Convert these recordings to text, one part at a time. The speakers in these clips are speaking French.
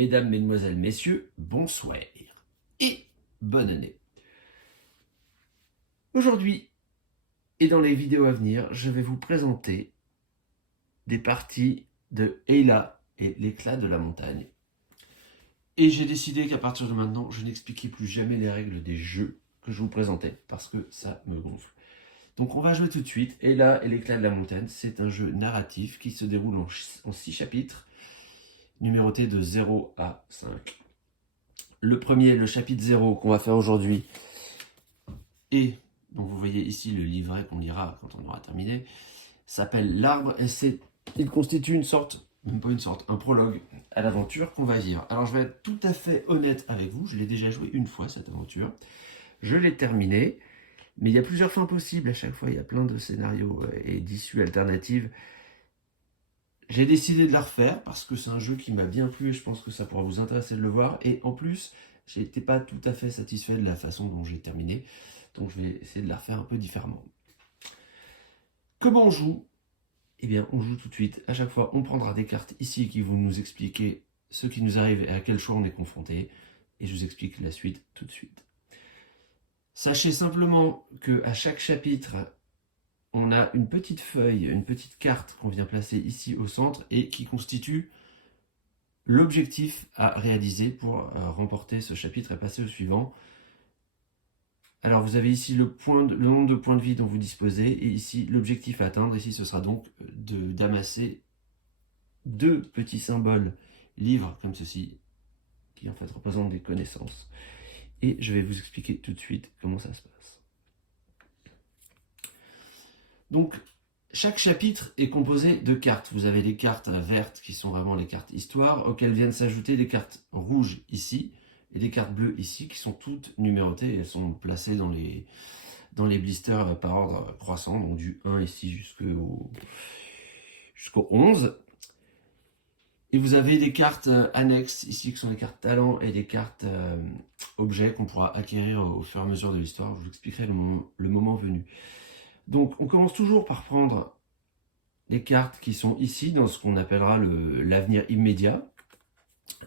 Mesdames, Mesdemoiselles, Messieurs, bonsoir et bonne année. Aujourd'hui et dans les vidéos à venir, je vais vous présenter des parties de Ayla et l'éclat de la montagne. Et j'ai décidé qu'à partir de maintenant, je n'expliquais plus jamais les règles des jeux que je vous présentais parce que ça me gonfle. Donc on va jouer tout de suite. Ayla et l'éclat de la montagne, c'est un jeu narratif qui se déroule en 6 chapitres, numérotés de 0 à 5. Le premier, le chapitre 0 qu'on va faire aujourd'hui, et donc vous voyez ici le livret qu'on lira quand on aura terminé, s'appelle L'Arbre, et il constitue une sorte, même pas une sorte, un prologue à l'aventure qu'on va vivre. Alors je vais être tout à fait honnête avec vous, je l'ai déjà joué une fois cette aventure, je l'ai terminée, mais il y a plusieurs fins possibles à chaque fois, il y a plein de scénarios et d'issues alternatives. J'ai décidé de la refaire parce que c'est un jeu qui m'a bien plu et je pense que ça pourra vous intéresser de le voir. Et en plus, j'étais pas tout à fait satisfait de la façon dont j'ai terminé. Donc je vais essayer de la refaire un peu différemment. Comment on joue? Eh bien, on joue tout de suite. À chaque fois, on prendra des cartes ici qui vont nous expliquer ce qui nous arrive et à quel choix on est confronté. Et je vous explique la suite tout de suite. Sachez simplement qu'à chaque chapitre, on a une petite feuille, une petite carte qu'on vient placer ici au centre et qui constitue l'objectif à réaliser pour remporter ce chapitre et passer au suivant. Alors vous avez ici le nombre de points de vie dont vous disposez et ici l'objectif à atteindre. Ici ce sera donc d'amasser 2 petits symboles livres comme ceci qui en fait représentent des connaissances. Et je vais vous expliquer tout de suite comment ça se passe. Donc, chaque chapitre est composé de cartes. Vous avez des cartes vertes qui sont vraiment les cartes histoire, auxquelles viennent s'ajouter des cartes rouges ici, et des cartes bleues ici, qui sont toutes numérotées, et elles sont placées dans les blisters par ordre croissant, donc du 1 ici jusqu'au 11. Et vous avez des cartes annexes ici, qui sont les cartes talents, et des cartes objets qu'on pourra acquérir au fur et à mesure de l'histoire. Je vous expliquerai le moment venu. Donc on commence toujours par prendre les cartes qui sont ici dans ce qu'on appellera l'avenir immédiat.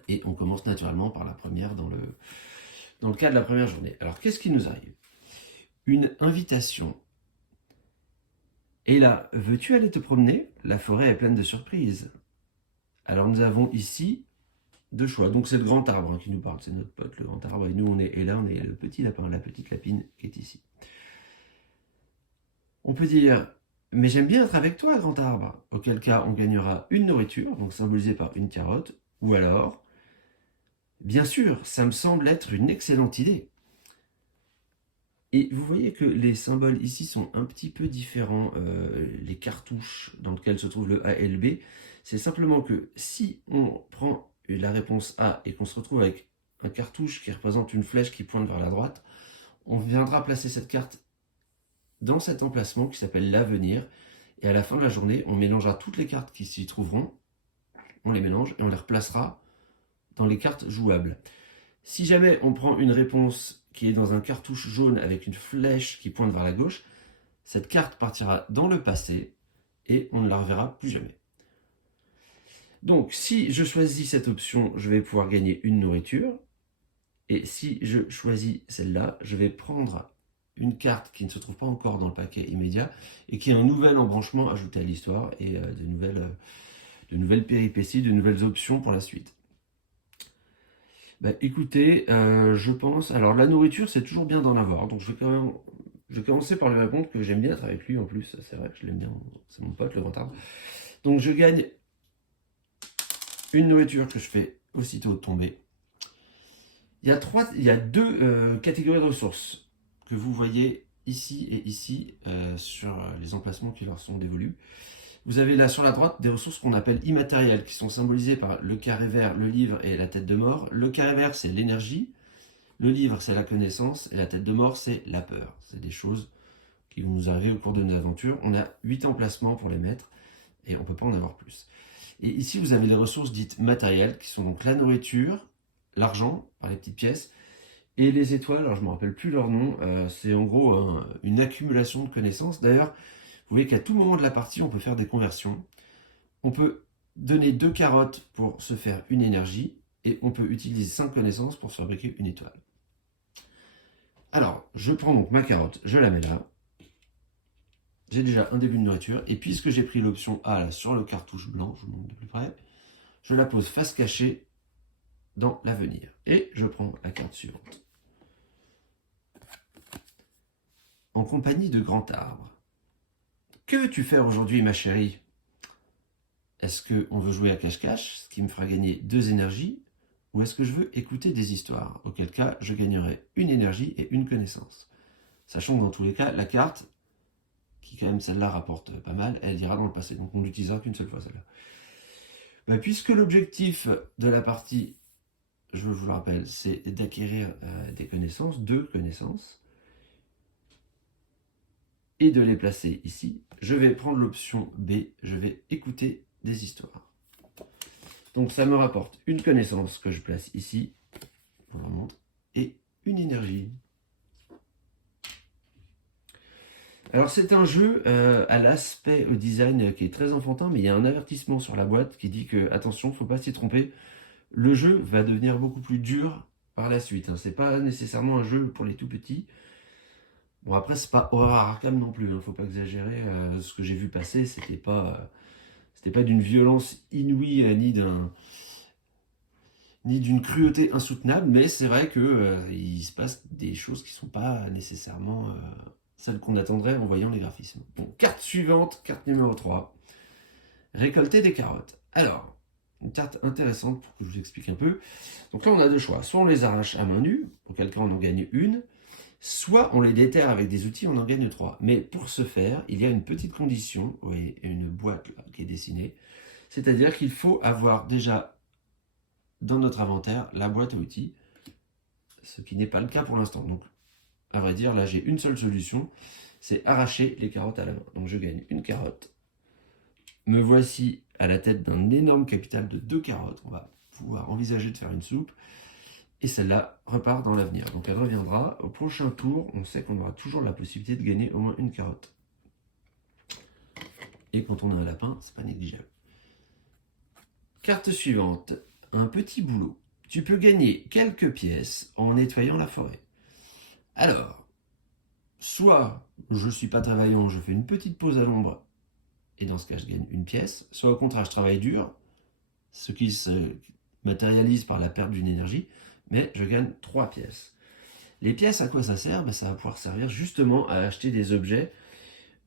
Et on commence naturellement par la première dans le cas de la première journée. Alors qu'est-ce qui nous arrive? Une invitation. Et là, veux-tu aller te promener? La forêt est pleine de surprises. Alors nous avons ici 2 choix. Donc c'est le grand arbre qui nous parle, c'est notre pote le grand arbre. Et nous là on est le petit lapin, la petite lapine qui est ici. On peut dire, mais j'aime bien être avec toi, grand arbre. Auquel cas, on gagnera une nourriture, donc symbolisée par une carotte. Ou alors, bien sûr, ça me semble être une excellente idée. Et vous voyez que les symboles ici sont un petit peu différents, les cartouches dans lesquelles se trouve le A et le B. C'est simplement que si on prend la réponse A et qu'on se retrouve avec un cartouche qui représente une flèche qui pointe vers la droite, on viendra placer cette carte dans cet emplacement qui s'appelle l'avenir, et à la fin de la journée, on mélangera toutes les cartes qui s'y trouveront, on les mélange et on les replacera dans les cartes jouables. Si jamais on prend une réponse qui est dans un cartouche jaune avec une flèche qui pointe vers la gauche, cette carte partira dans le passé et on ne la reverra plus jamais. Donc si je choisis cette option, je vais pouvoir gagner une nourriture, et si je choisis celle-là, je vais prendre une carte qui ne se trouve pas encore dans le paquet immédiat et qui est un nouvel embranchement ajouté à l'histoire et de nouvelles péripéties, de nouvelles options pour la suite. Bah, écoutez, je pense... Alors la nourriture, c'est toujours bien d'en avoir, donc je vais commencer par lui répondre que j'aime bien être avec lui en plus, c'est vrai que je l'aime bien, c'est mon pote le grand arbre. Donc je gagne une nourriture que je fais aussitôt tomber. Il y a 2 catégories de ressources que vous voyez ici et ici sur les emplacements qui leur sont dévolus. Vous avez là sur la droite des ressources qu'on appelle immatérielles, qui sont symbolisées par le carré vert, le livre et la tête de mort. Le carré vert, c'est l'énergie, le livre, c'est la connaissance, et la tête de mort, c'est la peur. C'est des choses qui vont nous arriver au cours de nos aventures. On a 8 emplacements pour les mettre, et on ne peut pas en avoir plus. Et ici, vous avez les ressources dites matérielles, qui sont donc la nourriture, l'argent, par les petites pièces, et les étoiles, alors je ne me rappelle plus leur nom, c'est en gros une accumulation de connaissances. D'ailleurs, vous voyez qu'à tout moment de la partie, on peut faire des conversions. On peut donner 2 carottes pour se faire une énergie, et on peut utiliser 5 connaissances pour se fabriquer une étoile. Alors, je prends donc ma carotte, je la mets là. J'ai déjà un début de nourriture, et puisque j'ai pris l'option A là, sur le cartouche blanc, je vous montre de plus près, je la pose face cachée dans l'avenir. Et je prends la carte suivante. En compagnie de Grand Arbre. Que veux-tu faire aujourd'hui, ma chérie? Est-ce qu'on veut jouer à cache-cache, ce qui me fera gagner 2 énergies, ou est-ce que je veux écouter des histoires, auquel cas je gagnerai une énergie et une connaissance? Sachant que dans tous les cas, la carte, qui quand même celle-là rapporte pas mal, elle ira dans le passé, donc on n'utilisera qu'une seule fois celle-là. Puisque l'objectif de la partie, je vous le rappelle, c'est d'acquérir des connaissances, 2 connaissances, et de les placer ici, je vais prendre l'option B, je vais écouter des histoires. Donc ça me rapporte une connaissance que je place ici, je vous la montre, et une énergie. Alors c'est un jeu à l'aspect, au design qui est très enfantin, mais il y a un avertissement sur la boîte qui dit que, attention, il ne faut pas s'y tromper, le jeu va devenir beaucoup plus dur par la suite. Hein. C'est pas nécessairement un jeu pour les tout petits. Bon après c'est pas Horror Arkham non plus, faut pas exagérer. Ce que j'ai vu passer, c'était pas d'une violence inouïe ni d'une cruauté insoutenable, mais c'est vrai que il se passe des choses qui sont pas nécessairement celles qu'on attendrait en voyant les graphismes. Bon, carte suivante, carte numéro 3. Récolter des carottes. Alors, une carte intéressante pour que je vous explique un peu. Donc là, on a 2 choix. Soit on les arrache à main nue, auquel cas on en gagne une, soit on les déterre avec des outils, on en gagne 3. Mais pour ce faire, il y a une petite condition, vous voyez, une boîte là, qui est dessinée, c'est-à-dire qu'il faut avoir déjà dans notre inventaire la boîte à outils, ce qui n'est pas le cas pour l'instant. Donc, à vrai dire, là j'ai une seule solution, c'est arracher les carottes à la main. Donc je gagne une carotte. Me voici à la tête d'un énorme capital de 2 carottes. On va pouvoir envisager de faire une soupe. Et celle-là repart dans l'avenir. Donc elle reviendra. Au prochain tour, on sait qu'on aura toujours la possibilité de gagner au moins une carotte. Et quand on a un lapin, c'est pas négligeable. Carte suivante. Un petit boulot. Tu peux gagner quelques pièces en nettoyant la forêt. Alors, soit je suis pas très vaillant, je fais une petite pause à l'ombre, et dans ce cas je gagne une pièce, soit au contraire je travaille dur, ce qui se matérialise par la perte d'une énergie, mais je gagne 3 pièces. Les pièces, à quoi ça sert? Ça va pouvoir servir justement à acheter des objets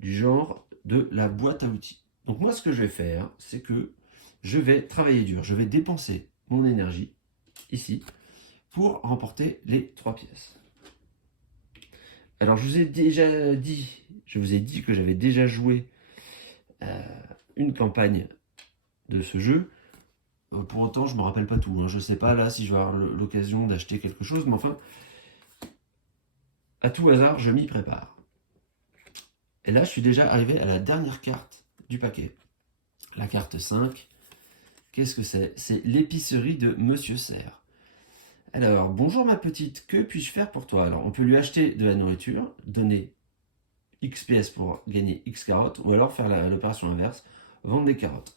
du genre de la boîte à outils. Donc moi, ce que je vais faire, c'est que je vais travailler dur, je vais dépenser mon énergie, ici, pour remporter les 3 pièces. Alors, je vous ai dit que j'avais déjà joué une campagne de ce jeu. Pour autant, je ne me rappelle pas tout. Je ne sais pas là si je vais avoir l'occasion d'acheter quelque chose, mais enfin, à tout hasard, je m'y prépare. Et là, je suis déjà arrivé à la dernière carte du paquet. La carte 5. Qu'est-ce que c'est? C'est l'épicerie de Monsieur Serre. Alors, bonjour ma petite, que puis-je faire pour toi? Alors, on peut lui acheter de la nourriture, donner X pièces pour gagner X carottes, ou alors faire l'opération inverse, vendre des carottes.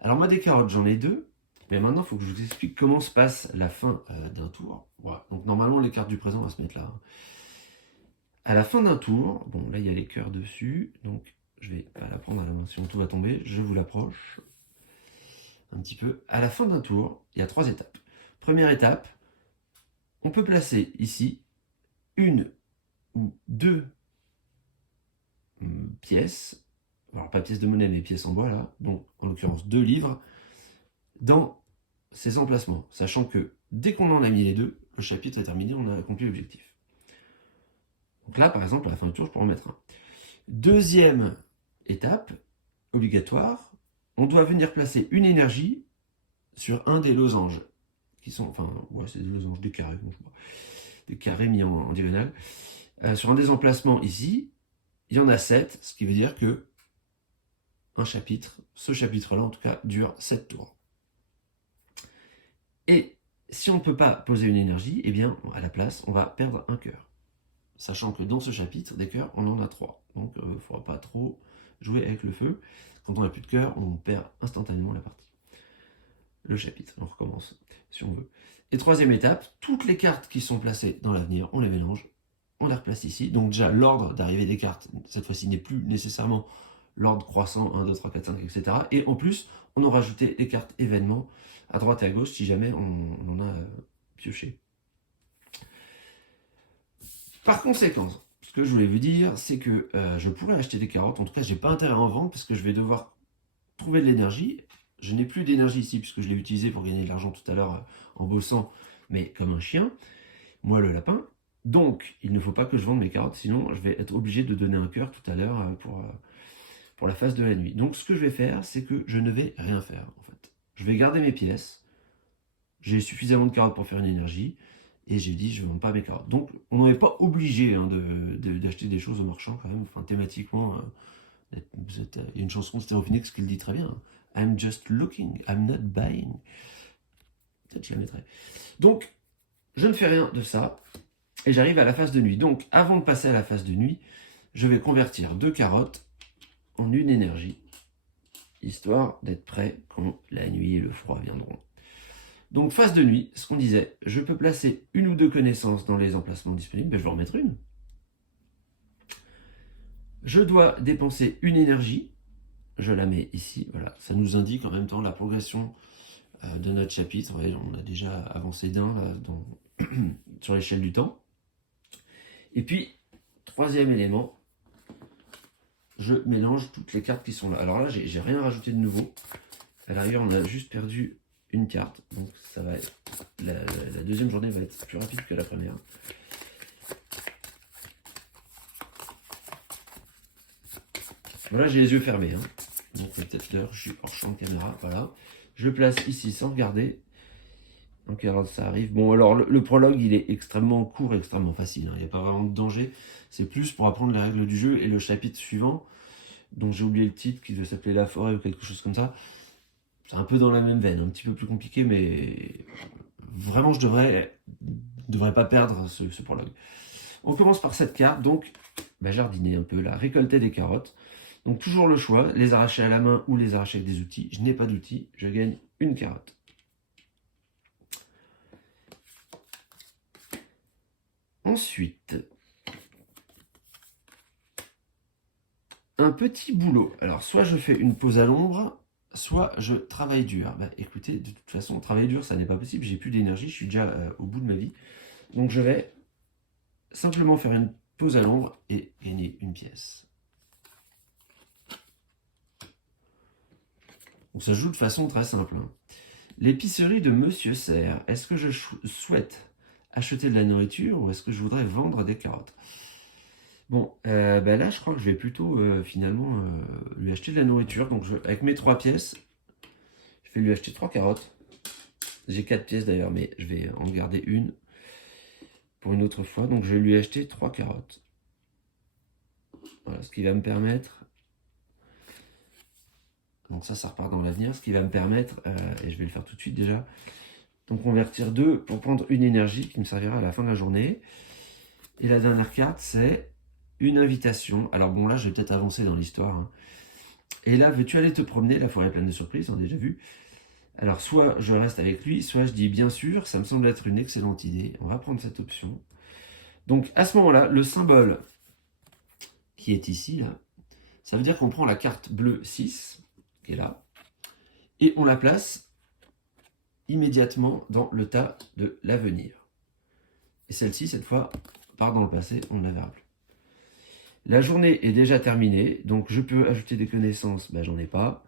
Alors moi, des carottes, j'en ai 2, mais maintenant, il faut que je vous explique comment se passe la fin d'un tour. Voilà. Donc normalement, les cartes du présent vont se mettre là. À la fin d'un tour, bon là, il y a les cœurs dessus, donc je vais pas la prendre à la main, sinon tout va tomber, je vous l'approche un petit peu. À la fin d'un tour, il y a 3 étapes. Première étape, on peut placer ici une ou 2 pièces, alors pas pièces de monnaie mais pièces en bois là, donc en l'occurrence 2 livres, dans ces emplacements, sachant que dès qu'on en a mis les 2, le chapitre est terminé, on a accompli l'objectif. Donc là par exemple à la fin du tour je peux en mettre un. Deuxième étape, obligatoire, on doit venir placer une énergie sur un des losanges, qui sont, enfin, ouais, c'est des losanges, des carrés, bon, je sais pas, des carrés mis en diagonale. Sur un des emplacements ici, il y en a 7, ce qui veut dire que un chapitre, ce chapitre-là en tout cas, dure 7 tours. Et si on ne peut pas poser une énergie, eh bien, à la place, on va perdre un cœur. Sachant que dans ce chapitre, des cœurs, on en a 3. Donc, il ne faudra pas trop jouer avec le feu. Quand on n'a plus de cœur, on perd instantanément la partie. le chapitre. On recommence, si on veut. Et troisième étape, toutes les cartes qui sont placées dans l'avenir, on les mélange, on les replace ici. Donc déjà, l'ordre d'arrivée des cartes, cette fois-ci, n'est plus nécessairement l'ordre croissant, 1, 2, 3, 4, 5, etc. Et en plus, on a rajouté les cartes événements à droite et à gauche, si jamais on en a pioché. Par conséquent, ce que je voulais vous dire, c'est que je pourrais acheter des carottes. En tout cas, j'ai pas intérêt à en vendre parce que je vais devoir trouver de l'énergie. Je n'ai plus d'énergie ici puisque je l'ai utilisé pour gagner de l'argent tout à l'heure en bossant, mais comme un chien, moi le lapin. Donc, il ne faut pas que je vende mes carottes, sinon je vais être obligé de donner un cœur tout à l'heure pour la phase de la nuit. Donc, ce que je vais faire, c'est que je ne vais rien faire, en fait. Je vais garder mes pièces. J'ai suffisamment de carottes pour faire une énergie. Et j'ai dit, je ne vends pas mes carottes. Donc, on n'est pas obligé d'acheter des choses au marchand, quand même. Enfin, thématiquement, il y a une chanson de Stéréophonics qui le dit très bien. I'm just looking, I'm not buying. Peut-être je la mettrai. Donc, je ne fais rien de ça. Et j'arrive à la phase de nuit. Donc, avant de passer à la phase de nuit, je vais convertir 2 carottes en une énergie, histoire d'être prêt quand la nuit et le froid viendront. Donc, phase de nuit, ce qu'on disait, je peux placer une ou deux connaissances dans les emplacements disponibles, mais je vais en mettre une. Je dois dépenser une énergie, je la mets ici, voilà, ça nous indique en même temps la progression de notre chapitre. Voyez, on a déjà avancé d'un sur l'échelle du temps. Et puis, troisième élément, je mélange toutes les cartes qui sont là. Alors là, j'ai rien rajouté de nouveau. À l'arrière, on a juste perdu une carte. Donc ça va être, la deuxième journée va être plus rapide que la première. Voilà, j'ai les yeux fermés. Hein. Donc peut-être l'heure, je suis hors champ de caméra. Voilà. Je place ici sans regarder. Donc alors ça arrive. Bon, alors le prologue, il est extrêmement court et extrêmement facile. Hein. Il n'y a pas vraiment de danger. C'est plus pour apprendre les règles du jeu. Et le chapitre suivant, dont j'ai oublié le titre, qui doit s'appeler La Forêt ou quelque chose comme ça, c'est un peu dans la même veine, un petit peu plus compliqué, mais vraiment je devrais pas perdre ce prologue. On commence par cette carte, donc jardiner un peu là, récolter des carottes. Donc toujours le choix, les arracher à la main ou les arracher avec des outils. Je n'ai pas d'outils, je gagne une carotte. Ensuite, un petit boulot. Alors soit je fais une pause à l'ombre, soit je travaille dur. Écoutez, de toute façon, travailler dur, ça n'est pas possible. J'ai plus d'énergie, je suis déjà au bout de ma vie. Donc je vais simplement faire une pause à l'ombre et gagner une pièce. Donc ça se joue de façon très simple. Hein. L'épicerie de Monsieur Serre. Est-ce que je souhaite acheter de la nourriture ou est-ce que je voudrais vendre des carottes? Bon, là je crois que je vais plutôt finalement lui acheter de la nourriture. Donc avec mes 3 pièces, je vais lui acheter 3 carottes. J'ai 4 pièces d'ailleurs, mais je vais en garder une pour une autre fois. Donc je vais lui acheter 3 carottes. Voilà, ce qui va me permettre... Donc ça repart dans l'avenir, ce qui va me permettre, et je vais le faire tout de suite déjà, donc convertir 2 pour prendre une énergie qui me servira à la fin de la journée. Et la dernière carte, c'est une invitation. Alors bon, là, je vais peut-être avancer dans l'histoire. Hein. Et là, veux-tu aller te promener? La forêt est pleine de surprises, on a déjà vu. Alors, soit je reste avec lui, soit je dis bien sûr, ça me semble être une excellente idée. On va prendre cette option. Donc, à ce moment-là, le symbole qui est ici, là, ça veut dire qu'on prend la carte bleue 6, qui est là, et on la place immédiatement dans le tas de l'avenir. Et celle-ci, cette fois, part dans le passé, on ne la verra plus. La journée est déjà terminée, donc je peux ajouter des connaissances, j'en ai pas.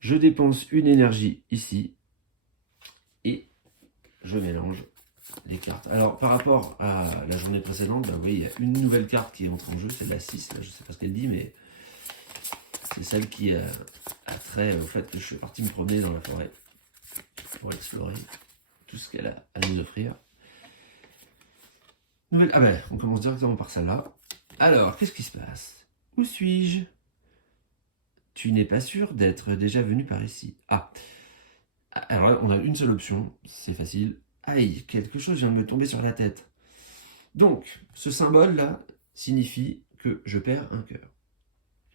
Je dépense une énergie ici, et je mélange les cartes. Alors, par rapport à la journée précédente, vous voyez, il y a une nouvelle carte qui entre en jeu, c'est la 6, là, je ne sais pas ce qu'elle dit, mais c'est celle qui a trait au fait que je suis parti me promener dans la forêt pour explorer tout ce qu'elle a à nous offrir. Nouvelle... on commence directement par celle-là. Alors, qu'est-ce qui se passe? Où suis-je? Tu n'es pas sûr d'être déjà venu par ici. Ah. Alors là, on a une seule option, c'est facile. Aïe, quelque chose vient de me tomber sur la tête. Donc, ce symbole-là signifie que je perds un cœur.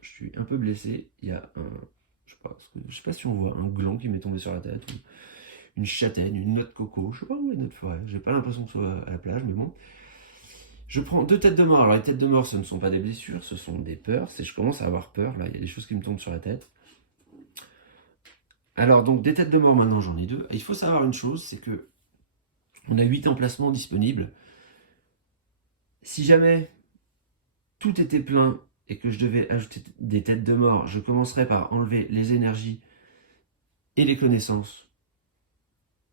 Je suis un peu blessé, il y a un Je sais pas si on voit un gland qui m'est tombé sur la tête, ou une châtaigne, une noix de coco, je sais pas où est notre forêt. J'ai pas l'impression que ce soit à la plage, mais bon. Je prends 2 têtes de mort. Alors les têtes de mort, ce ne sont pas des blessures, ce sont des peurs. C'est je commence à avoir peur, là, il y a des choses qui me tombent sur la tête. Alors donc des têtes de mort, maintenant j'en ai 2. Et il faut savoir une chose, c'est que on a 8 emplacements disponibles. Si jamais tout était plein et que je devais ajouter des têtes de mort, je commencerais par enlever les énergies et les connaissances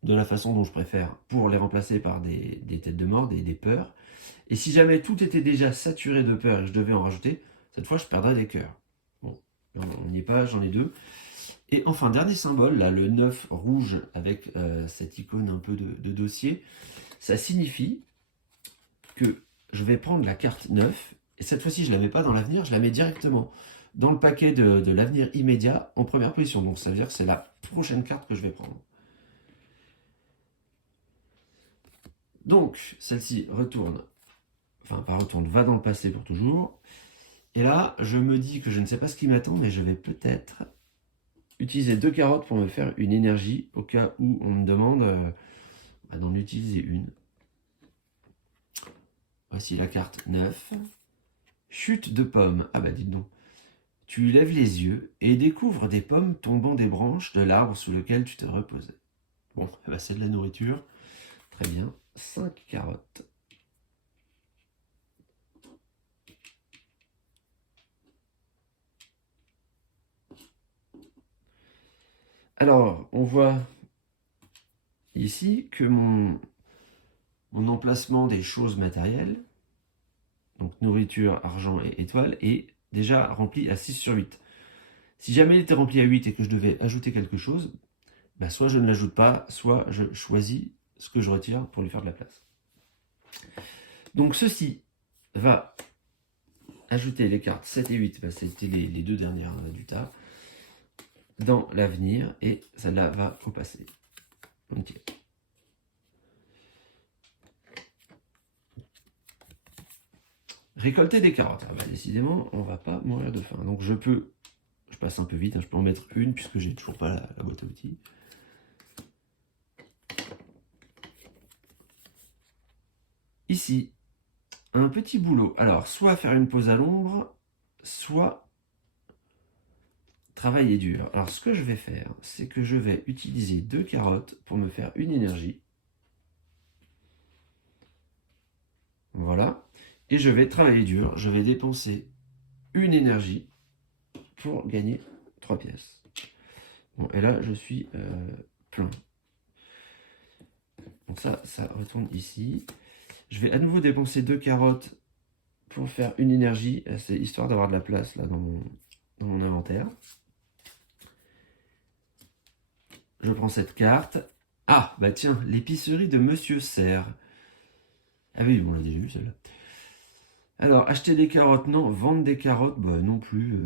de la façon dont je préfère pour les remplacer par des têtes de mort, des peurs. Et si jamais tout était déjà saturé de peur et que je devais en rajouter, cette fois je perdrais des cœurs. Bon, on n'y est pas, j'en ai 2. Et enfin, dernier symbole, là, le 9 rouge avec cette icône un peu de dossier, ça signifie que je vais prendre la carte 9, et cette fois-ci je ne la mets pas dans l'avenir, je la mets directement dans le paquet de l'avenir immédiat en première position. Donc ça veut dire que c'est la prochaine carte que je vais prendre. Donc celle-ci retourne, enfin pas retourne, va dans le passé pour toujours. Et là, je me dis que je ne sais pas ce qui m'attend, mais je vais peut-être utiliser 2 carottes pour me faire une énergie au cas où on me demande d'en utiliser une. Voici la carte 9. Chute de pommes. Ah bah dites donc. Tu lèves les yeux et découvres des pommes tombant des branches de l'arbre sous lequel tu te reposais. Bon, bah c'est de la nourriture. Très bien. 5 carottes. Alors, on voit ici que mon emplacement des choses matérielles, donc nourriture, argent et étoile, est déjà rempli à 6 sur 8. Si jamais il était rempli à 8 et que je devais ajouter quelque chose, bah soit je ne l'ajoute pas, soit je choisis ce que je retire pour lui faire de la place. Donc ceci va ajouter les cartes 7 et 8, bah c'était les 2 dernières du tas, dans l'avenir, et celle-là va au passé. Okay. Récolter des carottes. Ah bah, décidément, on va pas mourir de faim. Donc je passe un peu vite, je peux en mettre une puisque j'ai toujours pas la boîte à outils. Ici, un petit boulot. Alors, soit faire une pause à l'ombre, soit travailler dur. Alors, ce que je vais faire, c'est que je vais utiliser 2 carottes pour me faire une énergie. Voilà. Et je vais travailler dur. Je vais dépenser une énergie pour gagner 3 pièces. Bon, et là, je suis plein. Donc ça retourne ici. Je vais à nouveau dépenser 2 carottes pour faire une énergie. C'est histoire d'avoir de la place là dans mon inventaire. Je prends cette carte. Ah, bah tiens, l'épicerie de Monsieur Serre. Ah oui, on l'a déjà vu celle-là. Alors, acheter des carottes, non. Vendre des carottes, bah non plus.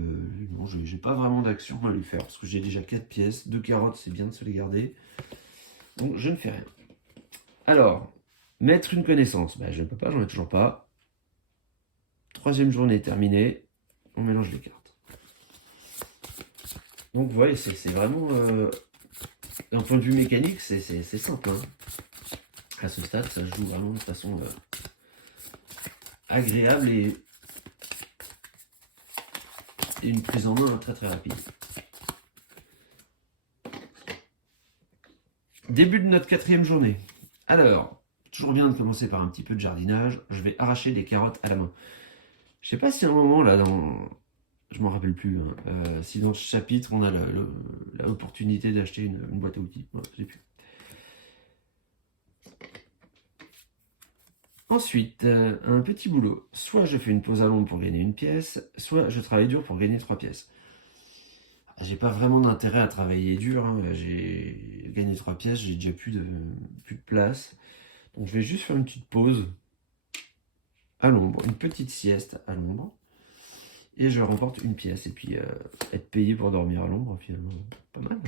Non, j'ai pas vraiment d'action à lui faire parce que j'ai déjà 4 pièces. 2 carottes, c'est bien de se les garder. Donc, je ne fais rien. Alors, mettre une connaissance. Bah, je ne peux pas, j'en ai toujours pas. 3e journée terminée. On mélange les cartes. Donc, vous voyez, c'est vraiment... d'un point de vue mécanique, c'est simple. Hein. À ce stade, ça se joue vraiment de façon agréable et une prise en main très très rapide. Début de notre 4e journée. Alors, toujours bien de commencer par un petit peu de jardinage. Je vais arracher des carottes à la main. Je sais pas si à un moment là je m'en rappelle plus. Hein, si dans ce chapitre on a l'opportunité d'acheter une boîte à outils. Ouais, je sais plus. Ensuite, un petit boulot. Soit je fais une pause à l'ombre pour gagner une pièce, soit je travaille dur pour gagner 3 pièces. J'ai pas vraiment d'intérêt à travailler dur. Hein. J'ai gagné 3 pièces, j'ai déjà plus de place. Donc je vais juste faire une petite pause à l'ombre, une petite sieste à l'ombre. Et je remporte une pièce. Et puis être payé pour dormir à l'ombre, finalement, pas mal.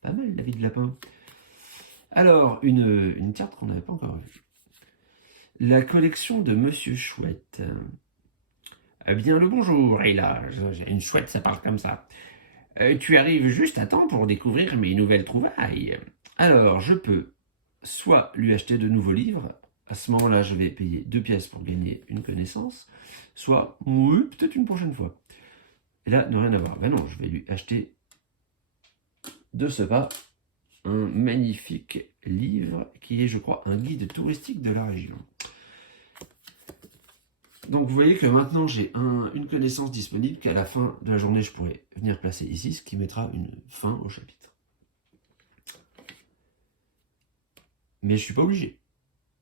Pas mal la vie de lapin. Alors, une carte qu'on n'avait pas encore vue. La collection de Monsieur Chouette. Eh bien, le bonjour, et là, une chouette, ça parle comme ça. Tu arrives juste à temps pour découvrir mes nouvelles trouvailles. Alors, je peux soit lui acheter de nouveaux livres, à ce moment-là, je vais payer 2 pièces pour gagner une connaissance, soit, oui, peut-être une prochaine fois. Et là, ne rien à voir. Ben non, je vais lui acheter de ce pas un magnifique livre qui est, je crois, un guide touristique de la région. Donc vous voyez que maintenant j'ai une connaissance disponible qu'à la fin de la journée je pourrais venir placer ici, ce qui mettra une fin au chapitre. Mais je ne suis pas obligé.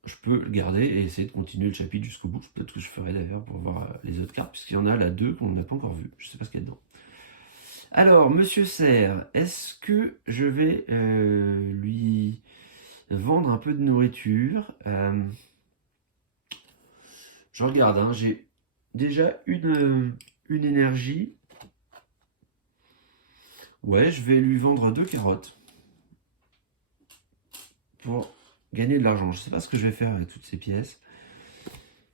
Je peux le garder et essayer de continuer le chapitre jusqu'au bout. Peut-être que je ferai d'ailleurs pour voir les autres cartes, puisqu'il y en a là 2 qu'on n'a pas encore vues. Je ne sais pas ce qu'il y a dedans. Alors, Monsieur Cerf, est-ce que je vais lui vendre un peu de nourriture? Je regarde, hein, j'ai déjà une énergie. Ouais, je vais lui vendre 2 carottes pour gagner de l'argent. Je ne sais pas ce que je vais faire avec toutes ces pièces.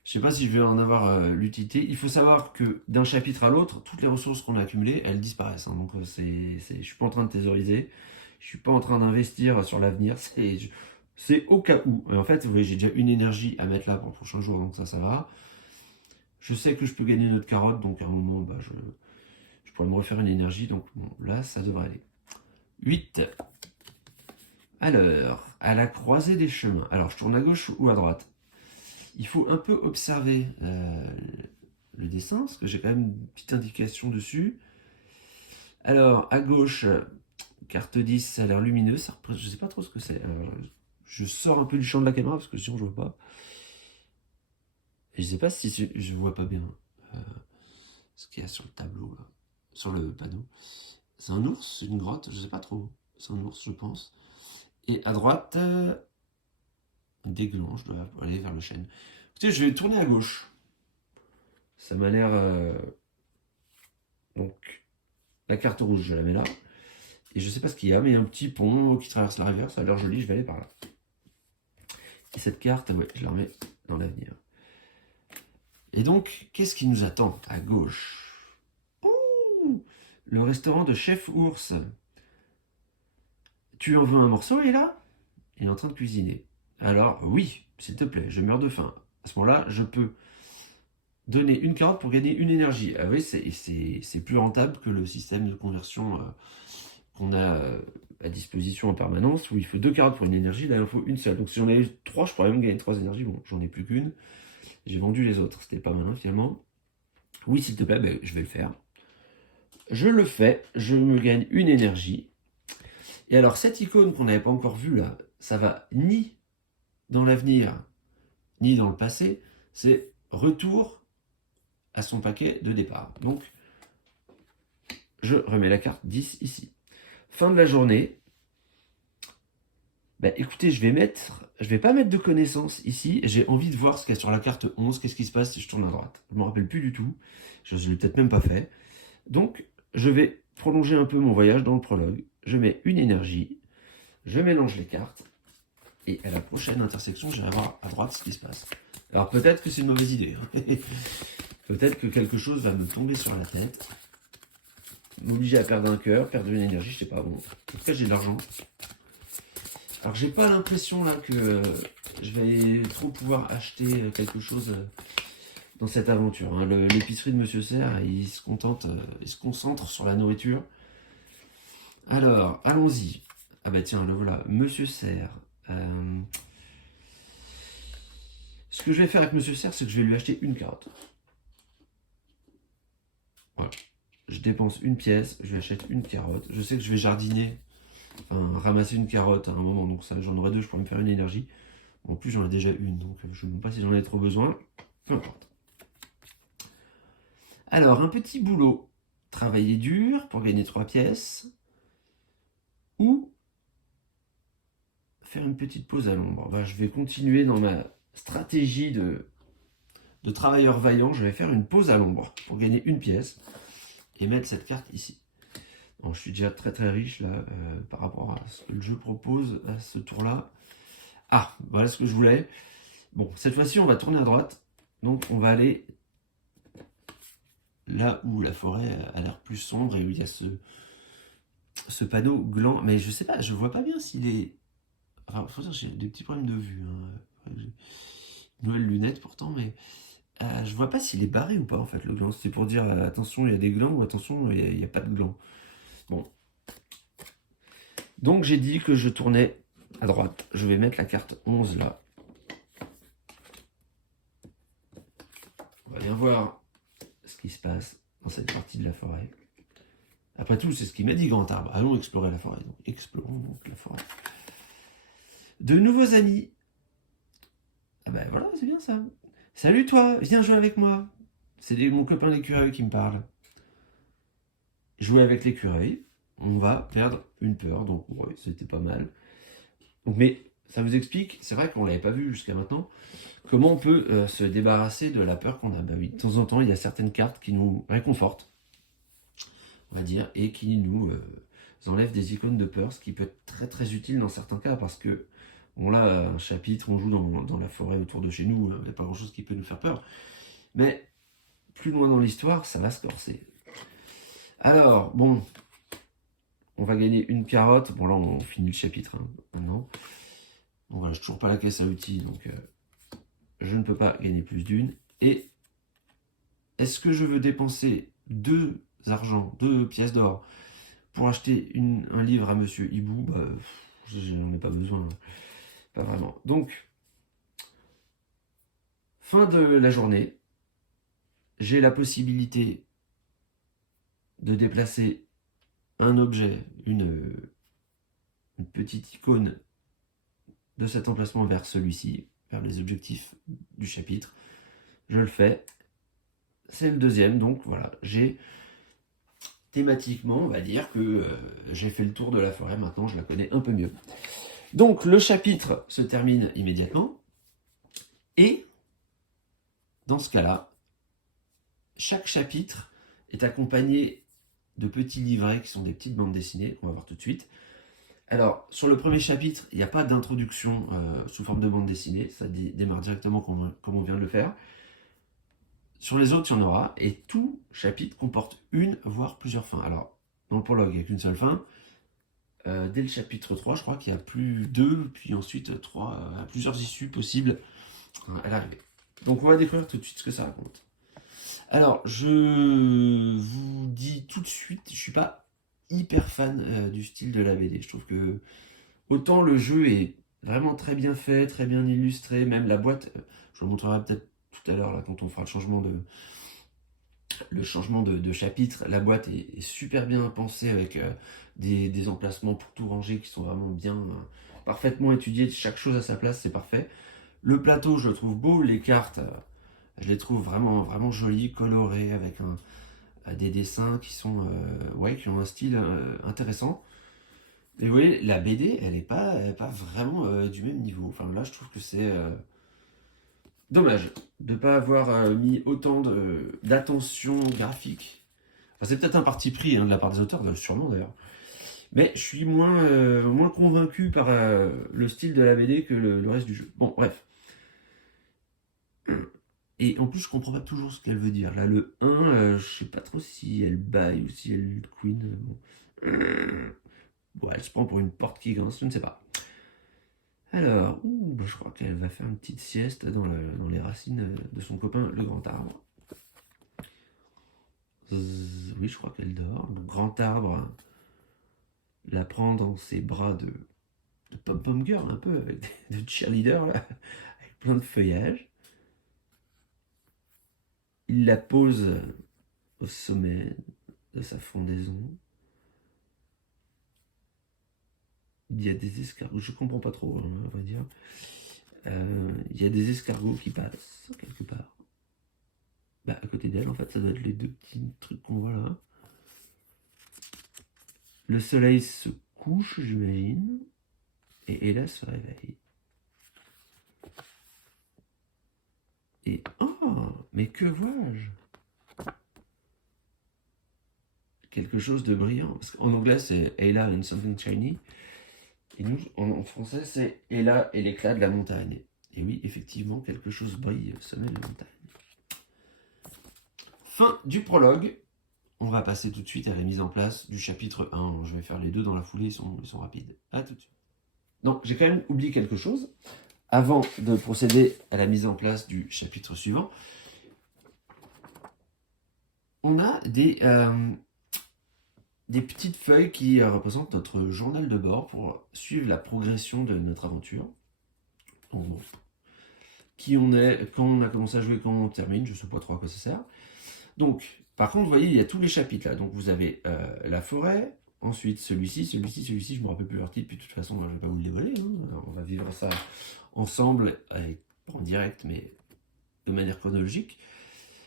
Je ne sais pas si je vais en avoir l'utilité. Il faut savoir que d'un chapitre à l'autre, toutes les ressources qu'on a accumulées, elles disparaissent. Hein. Donc je ne suis pas en train de thésauriser. Je ne suis pas en train d'investir sur l'avenir. C'est au cas où. En fait, vous voyez, j'ai déjà une énergie à mettre là pour le prochain jour. Donc ça va. Je sais que je peux gagner une autre carotte. Donc à un moment, bah, je pourrais me refaire une énergie. Donc bon, là, ça devrait aller. 8. Alors, à la croisée des chemins. Alors, je tourne à gauche ou à droite? Il faut un peu observer le dessin, parce que j'ai quand même une petite indication dessus. Alors, à gauche, carte 10, ça a l'air lumineux. Je ne sais pas trop ce que c'est. Je sors un peu du champ de la caméra, parce que sinon je ne vois pas. Et je ne sais pas si je ne vois pas bien ce qu'il y a sur le tableau, là, sur le panneau. C'est un ours, c'est une grotte, je ne sais pas trop. C'est un ours, je pense. Et à droite, des glands, je dois aller vers le chêne. Écoutez, je vais tourner à gauche. Ça m'a l'air... Donc, la carte rouge, je la mets là. Et je sais pas ce qu'il y a, mais il y a un petit pont qui traverse la rivière. Ça a l'air joli, je vais aller par là. Et cette carte, ouais, je la remets dans l'avenir. Et donc, qu'est-ce qui nous attend à gauche? Ouh, le restaurant de Chef Ours. Tu en veux un morceau, il est là? Il est en train de cuisiner. Alors, oui, s'il te plaît, je meurs de faim. À ce moment-là, je peux donner une carotte pour gagner une énergie. Ah oui, c'est plus rentable que le système de conversion qu'on a à disposition en permanence, où il faut 2 carottes pour une énergie, là il en faut une seule. Donc si j'en avais 3, je pourrais même gagner 3 énergies. Bon, j'en ai plus qu'une. J'ai vendu les autres, c'était pas malin finalement. Oui, s'il te plaît, ben, je vais le faire. Je le fais, je me gagne une énergie. Et alors cette icône qu'on n'avait pas encore vue là, ça va ni dans l'avenir, ni dans le passé, c'est retour à son paquet de départ. Donc, je remets la carte 10 ici. Fin de la journée. Bah, écoutez, je vais pas mettre de connaissances ici. J'ai envie de voir ce qu'il y a sur la carte 11. Qu'est-ce qui se passe si je tourne à droite? Je ne me rappelle plus du tout. Je ne l'ai peut-être même pas fait. Donc, je vais prolonger un peu mon voyage dans le prologue. Je mets une énergie. Je mélange les cartes. Et à la prochaine intersection, j'irai voir à droite ce qui se passe. Alors peut-être que c'est une mauvaise idée. Hein. Peut-être que quelque chose va me tomber sur la tête. M'obliger à perdre un cœur, perdre une énergie, je sais pas. Bon, en tout cas, j'ai de l'argent. Alors, j'ai pas l'impression là que je vais trop pouvoir acheter quelque chose dans cette aventure. Hein. L'épicerie de Monsieur Cerf, il se concentre sur la nourriture. Alors, allons-y. Ah bah tiens, le voilà, Monsieur Cerf. Ce que je vais faire avec Monsieur Cerf, c'est que je vais lui acheter une carotte. Voilà. Je dépense une pièce, je lui achète une carotte. Je sais que je vais jardiner, enfin ramasser une carotte à un moment, donc ça j'en aurai 2, je pourrais me faire une énergie. En plus j'en ai déjà une, donc je ne sais pas si j'en ai trop besoin. Peu importe. Alors, un petit boulot. Travailler dur pour gagner 3 pièces. Ou faire une petite pause à l'ombre. Ben, je vais continuer dans ma stratégie de travailleur vaillant. Je vais faire une pause à l'ombre pour gagner une pièce et mettre cette carte ici. Bon, je suis déjà très très riche là par rapport à ce que le jeu propose à ce tour-là. Ah, voilà ce que je voulais. Bon, cette fois-ci, on va tourner à droite. Donc, on va aller là où la forêt a l'air plus sombre et où il y a ce panneau gland, mais je sais pas, je vois pas bien s'il est... Enfin, faut dire, j'ai des petits problèmes de vue. J'ai de nouvelles lunettes pourtant, mais je vois pas s'il est barré ou pas en fait le gland. C'est pour dire attention, il y a des glands ou attention, il n'y a pas de gland. Bon. Donc j'ai dit que je tournais à droite. Je vais mettre la carte 11 là. On va bien voir ce qui se passe dans cette partie de la forêt. Après tout, c'est ce qu'il m'a dit, Grand Arbre. Allons explorer la forêt. Donc, explorons donc la forêt. De nouveaux amis. Ah ben voilà, c'est bien ça. Salut toi, viens jouer avec moi. C'est mon copain l'écureuil qui me parle. Jouer avec l'écureuil, on va perdre une peur. Donc ouais, c'était pas mal. Donc, mais ça vous explique, c'est vrai qu'on l'avait pas vu jusqu'à maintenant, comment on peut se débarrasser de la peur qu'on a. Bah oui, de temps en temps, il y a certaines cartes qui nous réconfortent, on va dire, et qui nous enlèvent des icônes de peur, ce qui peut être très très utile dans certains cas, parce que on a un chapitre, on joue dans la forêt autour de chez nous, il n'y a pas grand chose qui peut nous faire peur. Mais plus loin dans l'histoire, ça va se corser. Alors, bon, on va gagner une carotte. Bon là, on finit le chapitre maintenant. Donc voilà, je n'ai toujours pas la caisse à outils, donc je ne peux pas gagner plus d'une. Et est-ce que je veux dépenser 2 argents, 2 pièces d'or pour acheter un livre à Monsieur Hibou? Bah, j'en ai pas besoin, pas vraiment. Donc, fin de la journée, j'ai la possibilité de déplacer un objet, une petite icône de cet emplacement vers celui-ci, vers les objectifs du chapitre. Je le fais. C'est le deuxième, donc voilà, j'ai thématiquement, on va dire que j'ai fait le tour de la forêt, maintenant je la connais un peu mieux. Donc le chapitre se termine immédiatement, et dans ce cas-là, chaque chapitre est accompagné de petits livrets qui sont des petites bandes dessinées, on va voir tout de suite. Alors, sur le premier chapitre, il n'y a pas d'introduction sous forme de bande dessinée, ça démarre directement comme on vient de le faire. Sur les autres, il y en aura, et tout chapitre comporte une, voire plusieurs fins. Alors, dans le prologue, il n'y a qu'une seule fin. Dès le chapitre 3, je crois qu'il y a plus 2, puis ensuite 3, plusieurs issues possibles à l'arrivée. Donc on va découvrir tout de suite ce que ça raconte. Alors, je vous dis tout de suite, je suis pas hyper fan du style de la BD. Je trouve que autant le jeu est vraiment très bien fait, très bien illustré, même la boîte, je vous montrerai peut-être tout à l'heure là quand on fera le changement de chapitre. La boîte est super bien pensée avec des emplacements pour tout ranger qui sont vraiment bien, parfaitement étudiés, chaque chose à sa place, c'est parfait. Le plateau, je le trouve beau, les cartes, je les trouve vraiment, vraiment jolies, colorées, avec des dessins qui sont, ouais, qui ont un style intéressant. Et vous voyez, la BD, elle n'est pas vraiment du même niveau. Enfin là, je trouve que c'est dommage de ne pas avoir mis autant d'attention graphique. Enfin, c'est peut-être un parti pris de la part des auteurs, sûrement d'ailleurs. Mais je suis moins convaincu par le style de la BD que le reste du jeu. Bon, bref. Et en plus, je comprends pas toujours ce qu'elle veut dire. Là, le 1, je sais pas trop si elle baille ou si elle queen. Bon, elle se prend pour une porte qui grince, je ne sais pas. Alors, bah, je crois qu'elle va faire une petite sieste dans les racines de son copain, le grand arbre. Oui, je crois qu'elle dort. Le grand arbre la prend dans ses bras de pom-pom girl, un peu, avec de cheerleader, là, avec plein de feuillage. Il la pose au sommet de sa frondaison. Il y a des escargots, je comprends pas trop, on va dire. Il y a des escargots qui passent quelque part. Bah, à côté d'elle, en fait, ça doit être les 2 petits trucs qu'on voit là. Le soleil se couche, j'imagine, et Ella se réveille. Et oh, mais que vois-je? Quelque chose de brillant. Parce qu'en anglais, c'est Ella and something shiny. Et nous, en français, c'est Ella et l'éclat de la montagne. Et oui, effectivement, quelque chose brille au sommet de la montagne. Fin du prologue. on va passer tout de suite à la mise en place du chapitre 1. Je vais faire les deux dans la foulée, ils sont rapides. À tout de suite. Donc, j'ai quand même oublié quelque chose. Avant de procéder à la mise en place du chapitre suivant, on a des petites feuilles qui représentent notre journal de bord pour suivre la progression de notre aventure. Donc, bon, qui on est, quand on a commencé à jouer, quand on termine, je ne sais pas trop à quoi ça sert. Donc, par contre, vous voyez, il y a tous les chapitres là. Donc, vous avez la forêt, ensuite celui-ci, je ne me rappelle plus leur titre, puis de toute façon, je ne vais pas vous le dévoiler. Hein. On va vivre ça ensemble, pas en direct, mais de manière chronologique.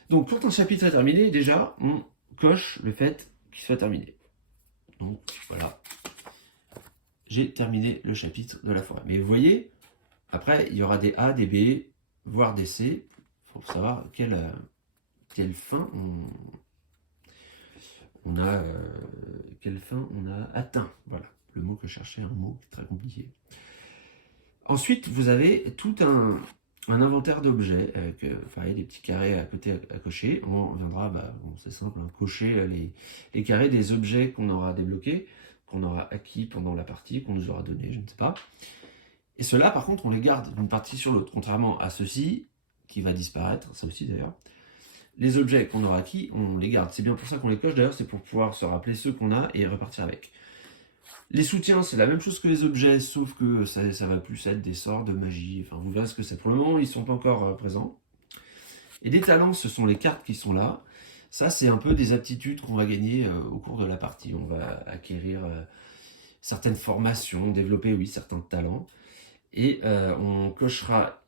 Donc, quand un chapitre est terminé, déjà, on coche le fait qu'il soit terminé. Donc, voilà. J'ai terminé le chapitre de la forêt. Mais vous voyez, après, il y aura des A, des B, voire des C. Il faut savoir quelle fin on a atteint. Voilà, le mot que je cherchais, un mot très compliqué. Ensuite, vous avez tout un inventaire d'objets, avec des petits carrés à côté à cocher. On viendra, c'est simple, cocher les carrés des objets qu'on aura débloqués, qu'on aura acquis pendant la partie, qu'on nous aura donné, je ne sais pas. Et ceux-là, par contre, on les garde d'une partie sur l'autre, contrairement à ceci, qui va disparaître, ça aussi d'ailleurs. Les objets qu'on aura acquis, on les garde. C'est bien pour ça qu'on les coche, d'ailleurs, c'est pour pouvoir se rappeler ceux qu'on a et repartir avec. Les soutiens, c'est la même chose que les objets, sauf que ça va plus être des sorts de magie. Enfin, vous verrez ce que c'est. Pour le moment, ils ne sont pas encore présents. Et les talents, ce sont les cartes qui sont là. Ça, c'est un peu des aptitudes qu'on va gagner au cours de la partie. On va acquérir certaines formations, développer, oui, certains talents. Et on cochera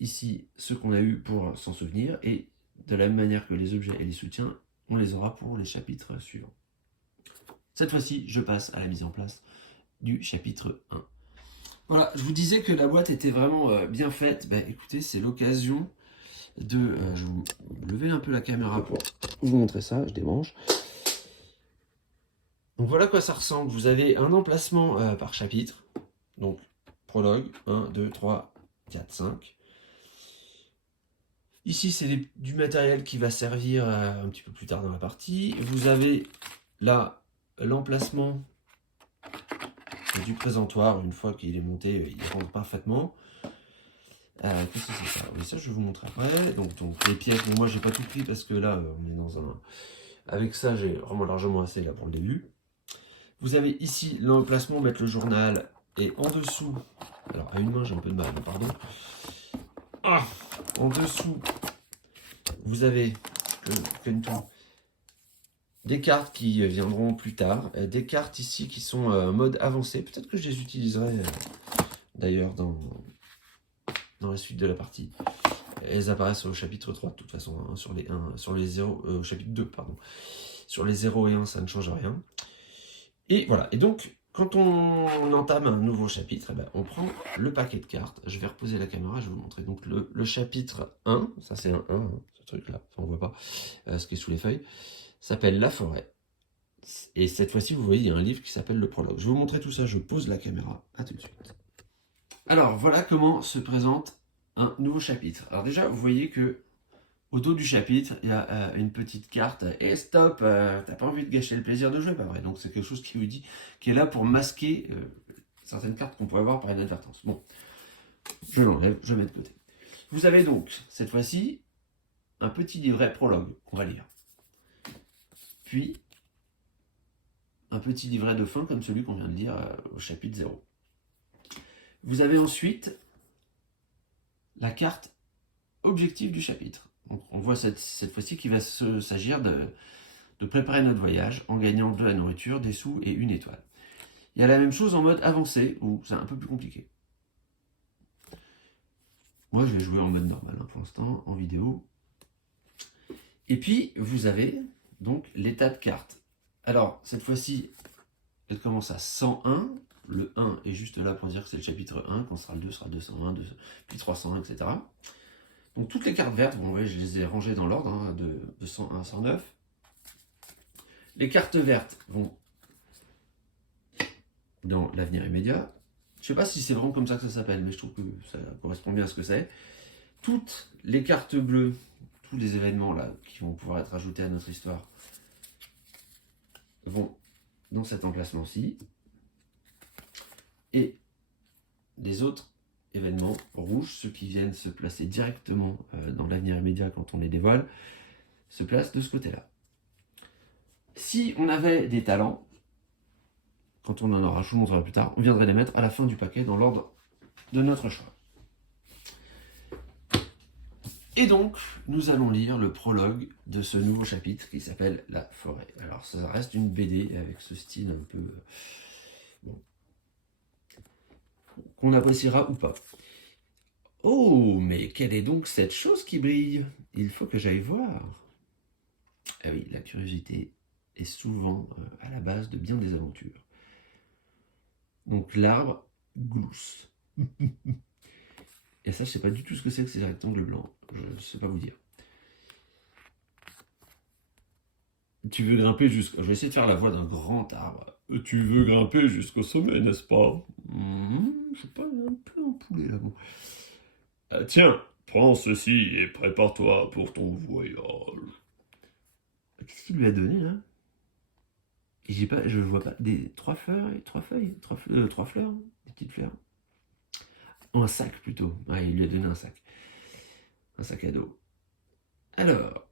ici ceux qu'on a eu pour s'en souvenir. Et de la même manière que les objets et les soutiens, on les aura pour les chapitres suivants. Cette fois-ci, je passe à la mise en place du chapitre 1. Voilà, je vous disais que la boîte était vraiment bien faite. Écoutez, c'est l'occasion de... je vais lever un peu la caméra pour vous montrer ça, je débranche. Donc voilà à quoi ça ressemble. Vous avez un emplacement par chapitre. Donc, prologue, 1, 2, 3, 4, 5. Ici, c'est du matériel qui va servir un petit peu plus tard dans la partie. Vous avez là l'emplacement du présentoir. Une fois qu'il est monté, il rentre parfaitement. Qu'est-ce que c'est ça? Oui, ça je vais vous montrer après. Donc les pièces, mais moi j'ai pas tout pris parce que là on est dans un... Avec ça j'ai vraiment largement assez là pour le début. Vous avez ici l'emplacement, mettre le journal, et en dessous, alors à une main j'ai un peu de mal, pardon. En dessous, vous avez des cartes qui viendront plus tard, des cartes ici qui sont en mode avancé. Peut-être que je les utiliserai d'ailleurs dans la suite de la partie. Elles apparaissent au chapitre 3 de toute façon, hein, sur les 0, au chapitre 2, pardon. Sur les 0 et 1, ça ne change rien. Et voilà, et donc, quand on entame un nouveau chapitre, on prend le paquet de cartes. Je vais reposer la caméra, je vais vous montrer. Donc le chapitre 1, ça c'est un 1, hein, ce truc-là, on ne voit pas ce qui est sous les feuilles, s'appelle La forêt. Et cette fois-ci, vous voyez, il y a un livre qui s'appelle Le prologue. Je vais vous montrer tout ça, je pose la caméra. À tout de suite. Alors, voilà comment se présente un nouveau chapitre. Alors déjà, vous voyez que au dos du chapitre, il y a une petite carte. Et stop, t'as pas envie de gâcher le plaisir de jouer, pas vrai. Donc c'est quelque chose qui vous dit, qui est là pour masquer certaines cartes qu'on pourrait avoir par inadvertance. Bon, je l'enlève, je mets de côté. Vous avez donc, cette fois-ci, un petit livret prologue qu'on va lire. Puis, un petit livret de fin comme celui qu'on vient de lire au chapitre 0. Vous avez ensuite la carte objectif du chapitre. Donc, on voit cette fois-ci qu'il va s'agir de préparer notre voyage en gagnant de la nourriture, des sous et une étoile. Il y a la même chose en mode avancé, où c'est un peu plus compliqué. Moi, je vais jouer en mode normal pour l'instant, en vidéo. Et puis, vous avez donc l'état de carte. Alors, cette fois-ci, elle commence à 101. Le 1 est juste là pour dire que c'est le chapitre 1. Quand ce sera le 2, ce sera 201, puis 301, etc. Donc toutes les cartes vertes, bon, ouais, je les ai rangées dans l'ordre, hein, de 101 à 109. Les cartes vertes vont dans l'avenir immédiat. Je ne sais pas si c'est vraiment comme ça que ça s'appelle, mais je trouve que ça correspond bien à ce que c'est. Toutes les cartes bleues, tous les événements là qui vont pouvoir être ajoutés à notre histoire, vont dans cet emplacement-ci. Et les autres événements rouges, ceux qui viennent se placer directement dans l'avenir immédiat quand on les dévoile, se placent de ce côté-là. Si on avait des talents, quand on en aura, je vous montrerai plus tard, on viendrait les mettre à la fin du paquet dans l'ordre de notre choix. Et donc, nous allons lire le prologue de ce nouveau chapitre qui s'appelle La forêt. Alors, ça reste une BD avec ce style un peu... bon, qu'on appréciera ou pas. Oh, mais quelle est donc cette chose qui brille? Il faut que j'aille voir. Ah oui, la curiosité est souvent à la base de bien des aventures. Donc l'arbre glousse. Et ça, je sais pas du tout ce que c'est que ces rectangles blancs. Je ne sais pas vous dire. Tu veux grimper jusqu'au... Je vais essayer de faire la voix d'un grand arbre. Tu veux grimper jusqu'au sommet, n'est-ce pas? Je sais pas, il y a un peu un poulet là. Bon. Tiens, prends ceci et prépare-toi pour ton voyage. Qu'est-ce qu'il lui a donné là? J'ai pas, je vois pas. Trois fleurs, trois fleurs, des petites fleurs. Oh, un sac plutôt. Ouais, il lui a donné un sac. Un sac à dos. Alors,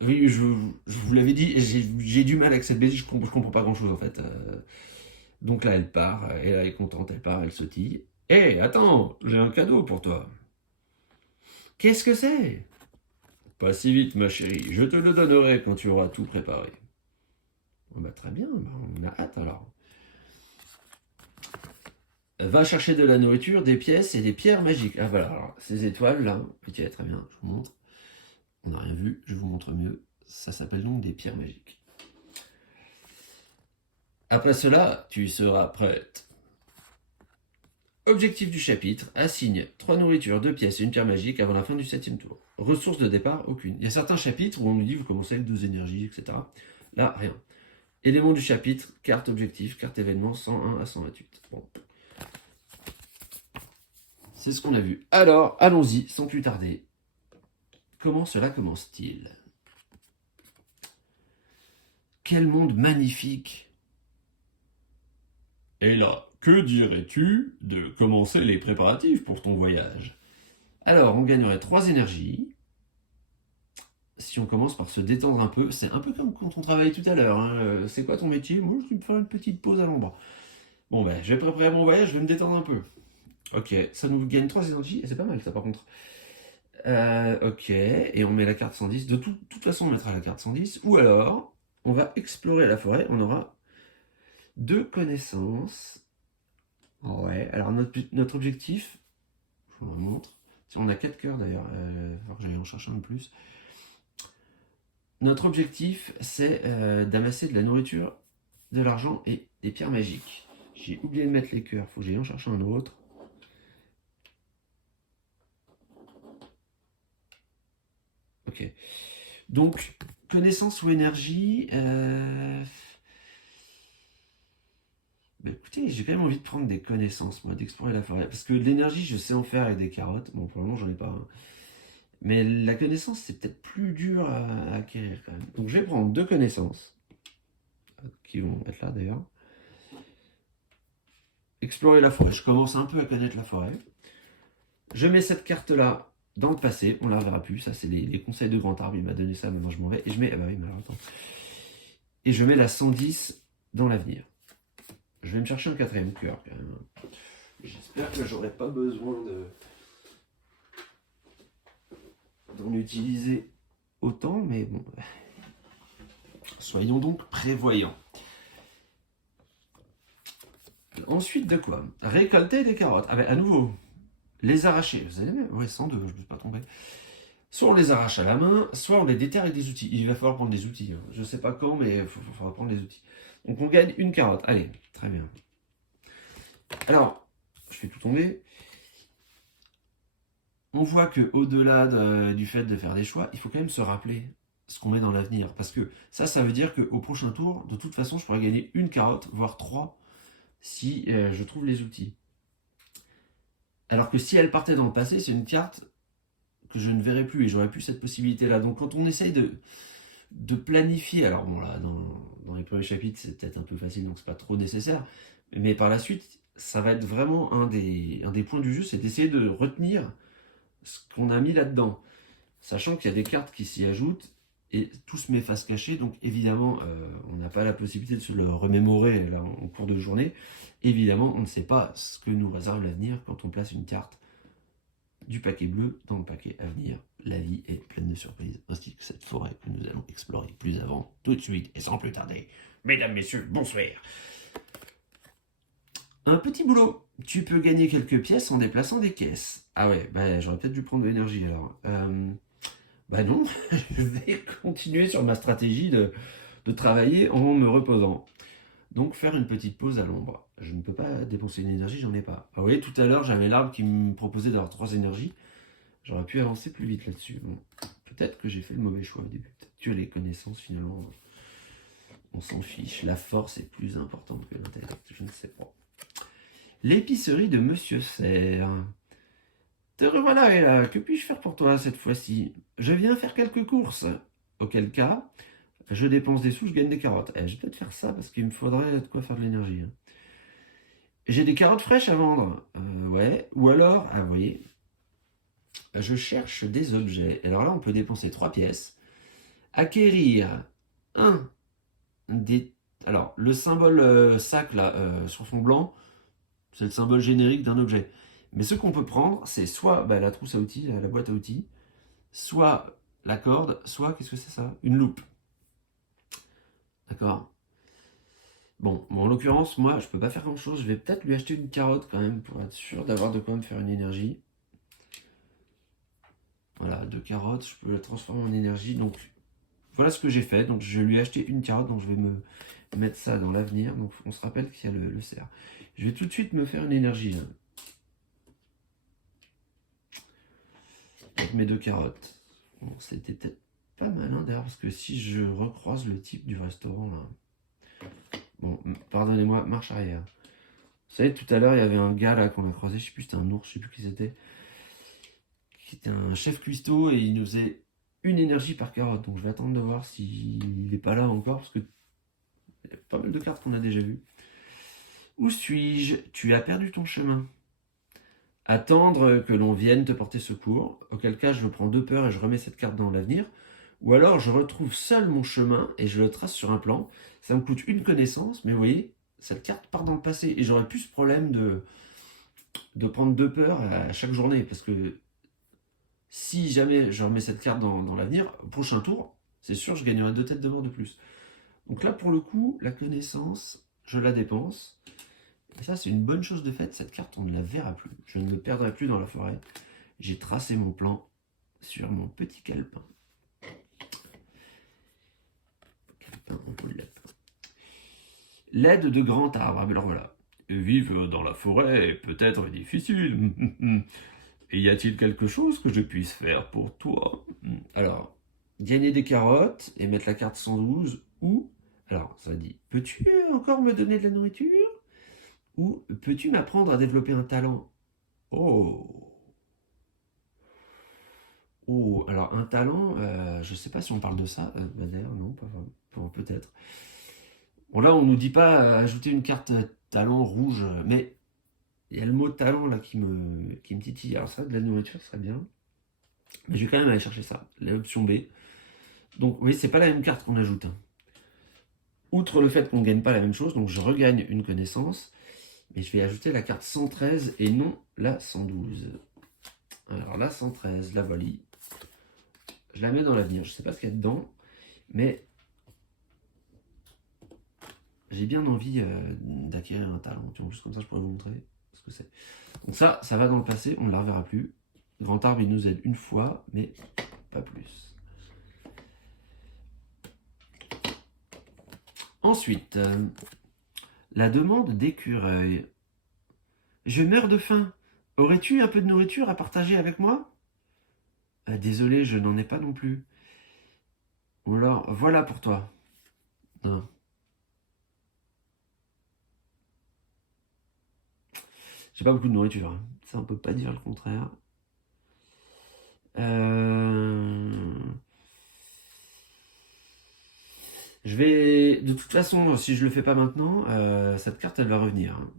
oui, je vous l'avais dit, j'ai du mal avec cette BD, je comprends pas grand chose en fait. Donc là, elle part, et là, elle est contente, elle part, elle sautille. Hé, attends, j'ai un cadeau pour toi. Qu'est-ce que c'est? Pas si vite, ma chérie, je te le donnerai quand tu auras tout préparé. Oh, bah, très bien, bah, on a hâte alors. Va chercher de la nourriture, des pièces et des pierres magiques. Ah voilà, alors, ces étoiles là, ok, très bien, je vous montre. On n'a rien vu, je vous montre mieux. Ça s'appelle donc des pierres magiques. Après cela, tu seras prête. Objectif du chapitre, assigne 3 nourritures, 2 pièces et une pierre magique avant la fin du 7e tour. Ressources de départ, aucune. Il y a certains chapitres où on nous dit vous commencez avec 2 énergies, etc. Là, rien. Éléments du chapitre, carte objectif, carte événement, 101 à 128. Bon. C'est ce qu'on a vu. Alors, allons-y, sans plus tarder. Comment cela commence-t-il? Quel monde magnifique! Et là, que dirais-tu de commencer les préparatifs pour ton voyage? Alors, on gagnerait 3 énergies. Si on commence par se détendre un peu, c'est un peu comme quand on travaille tout à l'heure. Hein. C'est quoi ton métier? Moi, je vais me faire une petite pause à l'ombre. Bon, ben, je vais préparer mon voyage, je vais me détendre un peu. Ok, ça nous gagne 3 énergies, et c'est pas mal ça par contre. Ok, et on met la carte 110. De toute façon, on mettra la carte 110. Ou alors, on va explorer la forêt, on aura 2 connaissances. Ouais, alors notre objectif, je vous le montre. Si on a 4 cœurs d'ailleurs, il va falloir que j'aille en chercher un de plus. Notre objectif, c'est d'amasser de la nourriture, de l'argent et des pierres magiques. J'ai oublié de mettre les cœurs, faut que j'aille en chercher un autre. Ok. Donc, connaissance ou énergie. Bah écoutez, j'ai quand même envie de prendre des connaissances, moi, d'explorer la forêt. Parce que l'énergie, je sais en faire avec des carottes. Bon, pour le moment, j'en ai pas. Hein. Mais la connaissance, c'est peut-être plus dur à acquérir quand même. Donc, je vais prendre 2 connaissances. Qui vont être là d'ailleurs. Explorer la forêt. Je commence un peu à connaître la forêt. Je mets cette carte-là dans le passé. On ne la reverra plus. Ça, c'est les conseils de Grand Arbre. Il m'a donné ça, maintenant je m'en vais. Et je mets. Ah bah oui, mais alors attends. Et je mets la 110 dans l'avenir. Je vais me chercher un 4e cœur quand même. J'espère que j'aurai pas besoin d'en utiliser autant, mais bon. Soyons donc prévoyants. Ensuite de quoi? Récolter des carottes. Ah ben à nouveau, les arracher. Vous allez même, ouais, 102, je ne me suis pas trompé. Soit on les arrache à la main, soit on les déterre avec des outils. Il va falloir prendre des outils. Hein. Je ne sais pas quand, mais il faudra prendre des outils. Donc on gagne une carotte. Allez, très bien. Alors, je fais tout tomber. On voit que au-delà du fait de faire des choix, il faut quand même se rappeler ce qu'on met dans l'avenir. Parce que ça veut dire qu'au prochain tour, de toute façon, je pourrais gagner une carotte, voire 3, si je trouve les outils. Alors que si elle partait dans le passé, c'est une carte que je ne verrai plus et j'aurais plus cette possibilité-là. Donc quand on essaye de planifier, alors bon là, dans les premiers chapitres, c'est peut-être un peu facile, donc c'est pas trop nécessaire. Mais par la suite, ça va être vraiment un des points du jeu, c'est d'essayer de retenir ce qu'on a mis là-dedans. Sachant qu'il y a des cartes qui s'y ajoutent, et tout se met face cachée, donc évidemment, on n'a pas la possibilité de se le remémorer là, en cours de journée. Évidemment, on ne sait pas ce que nous réserve l'avenir quand on place une carte du paquet bleu dans le paquet à venir. La vie est pleine de surprises, ainsi que cette forêt que nous allons explorer plus avant, tout de suite et sans plus tarder. Mesdames, messieurs, bonsoir. Un petit boulot. Tu peux gagner quelques pièces en déplaçant des caisses. Ah ouais, bah j'aurais peut-être dû prendre de l'énergie alors. Bah non, je vais continuer sur ma stratégie de travailler en me reposant. Donc faire une petite pause à l'ombre. Je ne peux pas dépenser une énergie, j'en ai pas. Ah oui, tout à l'heure j'avais l'arbre qui me proposait d'avoir 3 énergies. J'aurais pu avancer plus vite là-dessus. Bon, peut-être que j'ai fait le mauvais choix au début. Peut-être que les connaissances finalement, on s'en fiche. La force est plus importante que l'intellect, je ne sais pas. L'épicerie de Monsieur Serre. Te revoilà, Ella. Que puis-je faire pour toi cette fois-ci? Je viens faire quelques courses. Auquel cas, je dépense des sous, je gagne des carottes. Je vais peut-être faire ça parce qu'il me faudrait de quoi faire de l'énergie. J'ai des carottes fraîches à vendre. Ouais. Ou alors, vous voyez, je cherche des objets. Alors là, on peut dépenser 3 pièces. Acquérir un des... Alors, le symbole sac, là, sur fond blanc, c'est le symbole générique d'un objet. Mais ce qu'on peut prendre, c'est soit la trousse à outils, la boîte à outils, soit la corde, soit, qu'est-ce que c'est ça? Une loupe. D'accord? Bon, en l'occurrence, moi, je peux pas faire grand-chose. Je vais peut-être lui acheter une carotte quand même, pour être sûr d'avoir de quoi me faire une énergie. Voilà, 2 carottes, je peux la transformer en énergie. Donc, voilà ce que j'ai fait. Donc, je lui ai acheté une carotte, donc je vais me mettre ça dans l'avenir. Donc, on se rappelle qu'il y a le cerf. Je vais tout de suite me faire une énergie, là. Avec mes 2 carottes. Bon, c'était peut-être pas malin d'ailleurs, parce que si je recroise le type du restaurant, là... Bon, pardonnez-moi, marche arrière. Vous savez, tout à l'heure, il y avait un gars là qu'on a croisé, je sais plus, c'était un ours, je sais plus qui c'était, qui était un chef cuistot et il nous faisait une énergie par carotte. Donc je vais attendre de voir s'il n'est pas là encore, parce que il y a pas mal de cartes qu'on a déjà vues. Où suis-je? Tu as perdu ton chemin. Attendre que l'on vienne te porter secours, auquel cas je prends 2 peurs et je remets cette carte dans l'avenir. Ou alors je retrouve seul mon chemin et je le trace sur un plan. Ça me coûte une connaissance, mais vous voyez, cette carte part dans le passé. Et j'aurais plus ce problème de prendre 2 peurs à chaque journée. Parce que si jamais je remets cette carte dans l'avenir, au prochain tour, c'est sûr je gagnerai 2 têtes de mort de plus. Donc là, pour le coup, la connaissance, je la dépense. Et ça, c'est une bonne chose de fait. Cette carte, on ne la verra plus. Je ne me perdrai plus dans la forêt. J'ai tracé mon plan sur mon petit calepin. L'aide de grand arbre. Alors voilà. Vivre dans la forêt est peut-être difficile. Et y a-t-il quelque chose que je puisse faire pour toi? Alors, gagner des carottes et mettre la carte 112 ou... Alors, ça dit, peux-tu encore me donner de la nourriture? Ou peux-tu m'apprendre à développer un talent? Oh. Oh, alors un talent, je sais pas si on parle de ça. D'ailleurs, non, pas vraiment. Bon, peut-être. Bon, là, on nous dit pas ajouter une carte talent rouge, mais il y a le mot talent là qui me titille. Alors, ça, de la nourriture, ce serait bien. Mais je vais quand même aller chercher ça. L'option B. Donc, oui, c'est pas la même carte qu'on ajoute, hein. Outre le fait qu'on ne gagne pas la même chose, donc je regagne une connaissance, mais je vais ajouter la carte 113 et non la 112. Alors la 113, la volie, je la mets dans l'avenir. Je ne sais pas ce qu'il y a dedans, mais j'ai bien envie d'acquérir un talent. En plus, comme ça, je pourrais vous montrer ce que c'est. Donc ça va dans le passé, on ne la reverra plus. Grand arbre, il nous aide une fois, mais pas plus. Ensuite, la demande d'écureuil. Je meurs de faim. Aurais-tu un peu de nourriture à partager avec moi? Désolé, je n'en ai pas non plus. Ou alors, voilà pour toi. Non. J'ai pas beaucoup de nourriture, hein. Ça, on peut pas dire le contraire. Je vais de toute façon, si je le fais pas maintenant, cette carte, elle va revenir. Hein.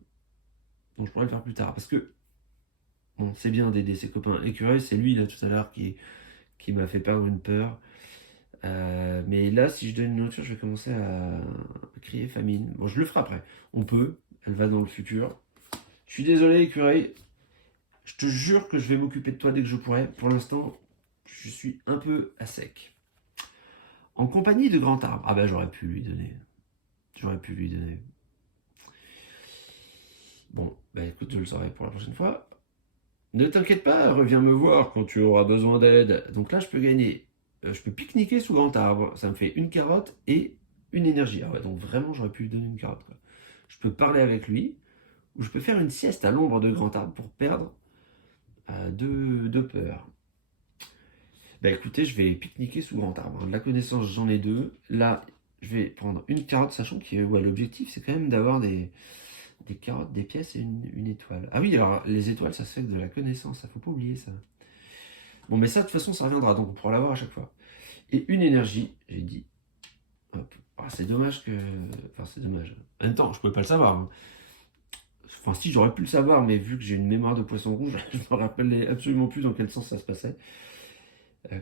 Donc je pourrais le faire plus tard. Parce que, bon, c'est bien d'aider ses copains. Écureuil, c'est lui, là, tout à l'heure, qui m'a fait perdre une peur. Mais là, si je donne une nourriture, je vais commencer à crier famine. Bon, je le ferai après. On peut. Elle va dans le futur. Je suis désolé, Écureuil. Je te jure que je vais m'occuper de toi dès que je pourrai. Pour l'instant, je suis un peu à sec. En compagnie de Grand Arbre. Ah bah j'aurais pu lui donner. J'aurais pu lui donner. Bon, bah écoute, je le saurai pour la prochaine fois. Ne t'inquiète pas, reviens me voir quand tu auras besoin d'aide. Donc là, je peux gagner. Je peux pique-niquer sous Grand Arbre. Ça me fait une carotte et une énergie. Ah ouais, donc vraiment, j'aurais pu lui donner une carotte. Quoi. Je peux parler avec lui. Ou je peux faire une sieste à l'ombre de Grand Arbre pour perdre de peur. Bah écoutez, je vais pique-niquer sous Grand Arbre. De la connaissance, j'en ai deux. Là, je vais prendre une carotte, sachant que ouais, l'objectif, c'est quand même d'avoir des carottes, des pièces et une étoile. Ah oui, alors les étoiles, ça se fait que de la connaissance, ça faut pas oublier ça. Bon, mais ça, de toute façon, ça reviendra, donc on pourra l'avoir à chaque fois. Et une énergie, j'ai dit. Hop. Ah, c'est dommage que... Enfin, c'est dommage. En même temps, je pouvais pas le savoir. Hein. Enfin, si, j'aurais pu le savoir, mais vu que j'ai une mémoire de poisson rouge, je me rappelais absolument plus dans quel sens ça se passait.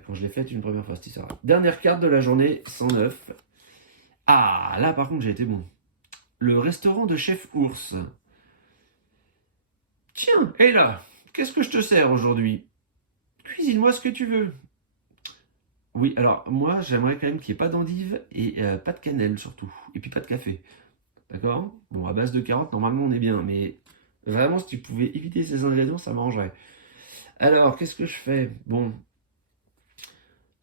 Quand je l'ai faite une première fois, cette histoire. Dernière carte de la journée, 109. Ah, là, par contre, j'ai été bon. Le restaurant de Chef Ours. Tiens, et là, qu'est-ce que je te sers aujourd'hui? Cuisine-moi ce que tu veux. Oui, alors moi j'aimerais quand même qu'il n'y ait pas d'endive et pas de cannelle surtout. Et puis pas de café. D'accord? Bon, à base de carottes, normalement on est bien. Mais vraiment, si tu pouvais éviter ces ingrédients, ça m'arrangerait. Alors, qu'est-ce que je fais? Bon,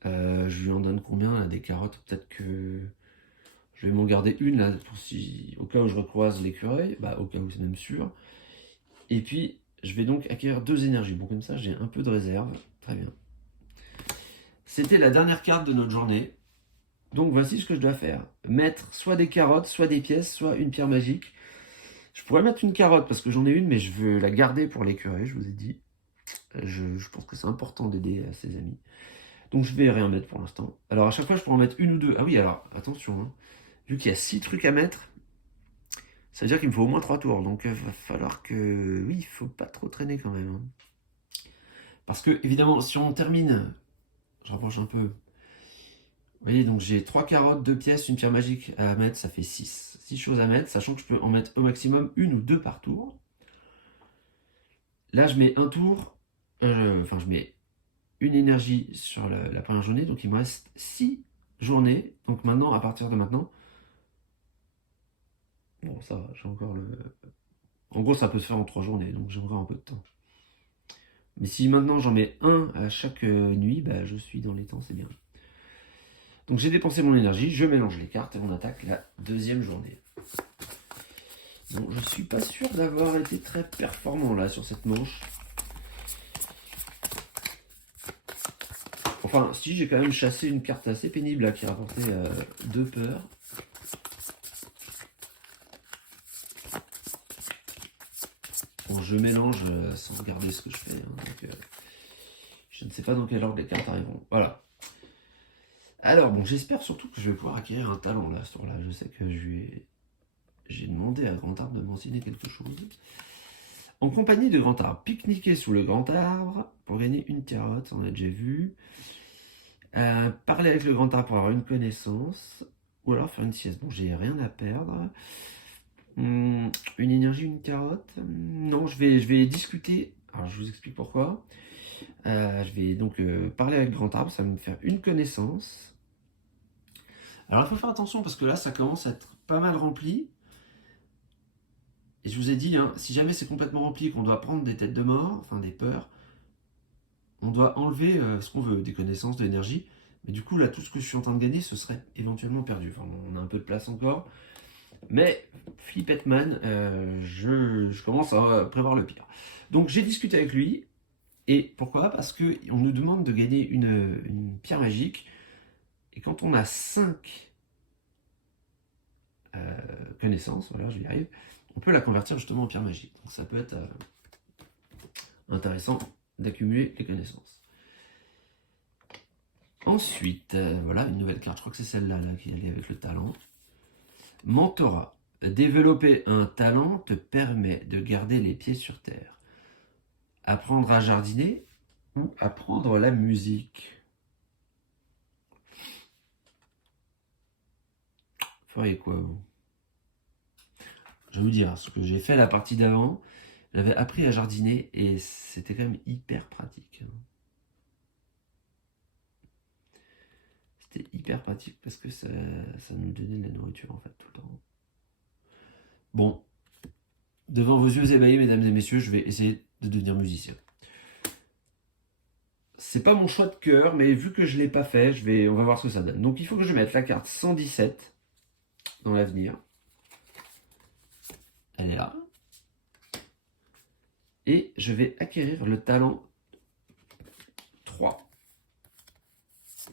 je lui en donne combien là, des carottes? Peut-être que je vais m'en garder une là, pour si, au cas où je recroise l'écureuil. Bah, au cas où c'est même sûr. Et puis, je vais donc acquérir deux énergies. Bon, comme ça, j'ai un peu de réserve. Très bien. C'était la dernière carte de notre journée. Donc voici ce que je dois faire. Mettre soit des carottes, soit des pièces, soit une pierre magique. Je pourrais mettre une carotte parce que j'en ai une, mais je veux la garder pour l'écureuil, je vous ai dit. Je pense que c'est important d'aider ses amis. Donc je vais rien mettre pour l'instant. Alors à chaque fois, je pourrais en mettre une ou deux. Ah oui, alors attention, hein. Vu qu'il y a 6 trucs à mettre, ça veut dire qu'il me faut au moins 3 tours. Donc il va falloir que... Oui, il faut pas trop traîner quand même. Hein. Parce que, évidemment, si on termine... Je rapproche un peu. Vous voyez, donc j'ai 3 carottes, 2 pièces, une pierre magique à mettre, ça fait 6. 6 choses à mettre, sachant que je peux en mettre au maximum une ou deux par tour. Là, je mets un tour, enfin, je mets une énergie sur la première journée, donc il me reste 6 journées. Donc maintenant, à partir de maintenant, bon, ça va, j'ai encore le... En gros, ça peut se faire en 3 journées, donc j'ai encore un peu de temps. Mais si maintenant j'en mets un à chaque nuit, bah, je suis dans les temps, c'est bien. Donc j'ai dépensé mon énergie, je mélange les cartes et on attaque la deuxième journée. Bon, je suis pas sûr d'avoir été très performant là sur cette manche. Enfin, si, j'ai quand même chassé une carte assez pénible là, qui rapportait 2 peurs. Bon, je mélange sans regarder ce que je fais. Hein, donc, je ne sais pas dans quel ordre les cartes arriveront. Voilà. Alors, bon, j'espère surtout que je vais pouvoir acquérir un talent là, ce tour-là. Je sais que j'ai demandé à Grand Arbre de m'enseigner quelque chose. En compagnie de Grand Arbre, pique-niquer sous le Grand Arbre pour gagner une carotte, on a déjà vu. Parler avec le Grand Arbre pour avoir une connaissance. Ou alors faire une sieste. Bon, j'ai rien à perdre. Une énergie, une carotte. Non, je vais discuter. Alors, je vous explique pourquoi. Je vais donc parler avec le Grand Arbre, ça va me faire une connaissance. Alors, il faut faire attention parce que là, ça commence à être pas mal rempli. Et je vous ai dit, hein, si jamais c'est complètement rempli et qu'on doit prendre des têtes de mort, enfin des peurs, on doit enlever ce qu'on veut, des connaissances, de l'énergie. Mais du coup, là, tout ce que je suis en train de gagner, ce serait éventuellement perdu. Enfin, on a un peu de place encore. Mais, Flippetman, je commence à prévoir le pire. Donc, j'ai discuté avec lui. Et pourquoi? Parce qu'on nous demande de gagner une pierre magique. Et quand on a 5 connaissances, voilà, je y arrive, on peut la convertir justement en pierre magique. Donc, ça peut être intéressant d'accumuler les connaissances. Ensuite, voilà une nouvelle carte. Je crois que c'est celle-là là, qui allait avec le talent. Mentorat. Développer un talent te permet de garder les pieds sur terre. Apprendre à jardiner ou apprendre la musique. Vous feriez quoi, vous? Je vais vous dire, ce que j'ai fait la partie d'avant, j'avais appris à jardiner et c'était quand même hyper pratique. C'était hyper pratique parce que ça nous donnait de la nourriture en fait tout le temps. Bon, devant vos yeux ébahis, mesdames et messieurs, je vais essayer de devenir musicien. C'est pas mon choix de cœur, mais vu que je l'ai pas fait, on va voir ce que ça donne. Donc il faut que je mette la carte 117 dans l'avenir. Elle est là. Et je vais acquérir le talent 3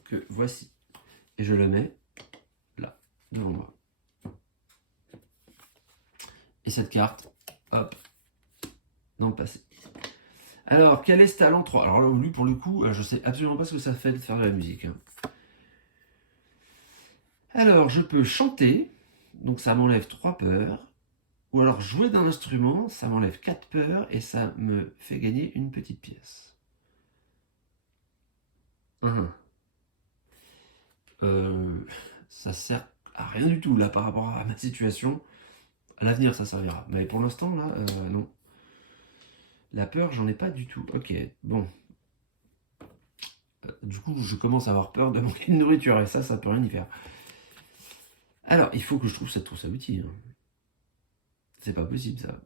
que voici. Et je le mets là, devant moi. Et cette carte, hop, dans le passé. Alors, quel est ce talent 3? Alors là, lui, pour le coup, je sais absolument pas ce que ça fait de faire de la musique. Alors, je peux chanter, donc ça m'enlève 3 peurs. Ou alors jouer d'un instrument, ça m'enlève 4 peurs et ça me fait gagner une petite pièce. Ça sert à rien du tout là par rapport à ma situation. À l'avenir, ça servira. Mais pour l'instant, là, non. La peur, j'en ai pas du tout. Ok, bon. Du coup, je commence à avoir peur de manquer de nourriture et ça peut rien y faire. Alors, il faut que je trouve cette trousse à outils. C'est pas possible ça.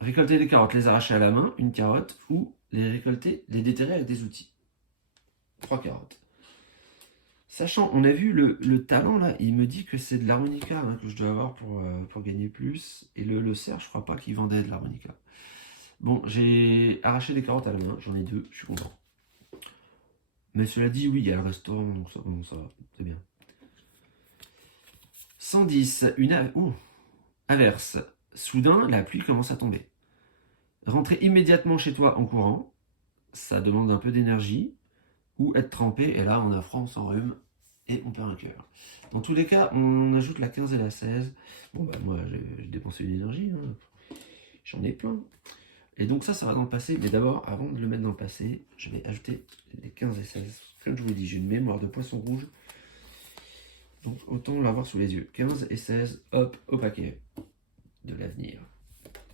Récolter des carottes, les arracher à la main, une carotte, ou les récolter, les déterrer avec des outils. 3 carottes. Sachant, on a vu le talent là, il me dit que c'est de l'harmonica que je dois avoir pour gagner plus. Et le cerf, je crois pas qu'il vendait de l'harmonica. Bon, j'ai arraché des carottes à la main, j'en ai 2, je suis content. Mais cela dit, oui, il y a le restaurant, donc ça va, c'est bien. 110, averse. Soudain, la pluie commence à tomber. Rentrer immédiatement chez toi en courant, ça demande un peu d'énergie. Ou être trempé, et là on a froid, on s'enrhume, et on perd un cœur. Dans tous les cas, on ajoute la 15 et la 16. Bon bah moi j'ai dépensé une énergie, j'en ai plein. Et donc ça va dans le passé, mais d'abord, avant de le mettre dans le passé, je vais ajouter les 15 et 16. Comme je vous l'ai dit, j'ai une mémoire de poisson rouge, donc autant l'avoir sous les yeux. 15 et 16, hop, au paquet de l'avenir.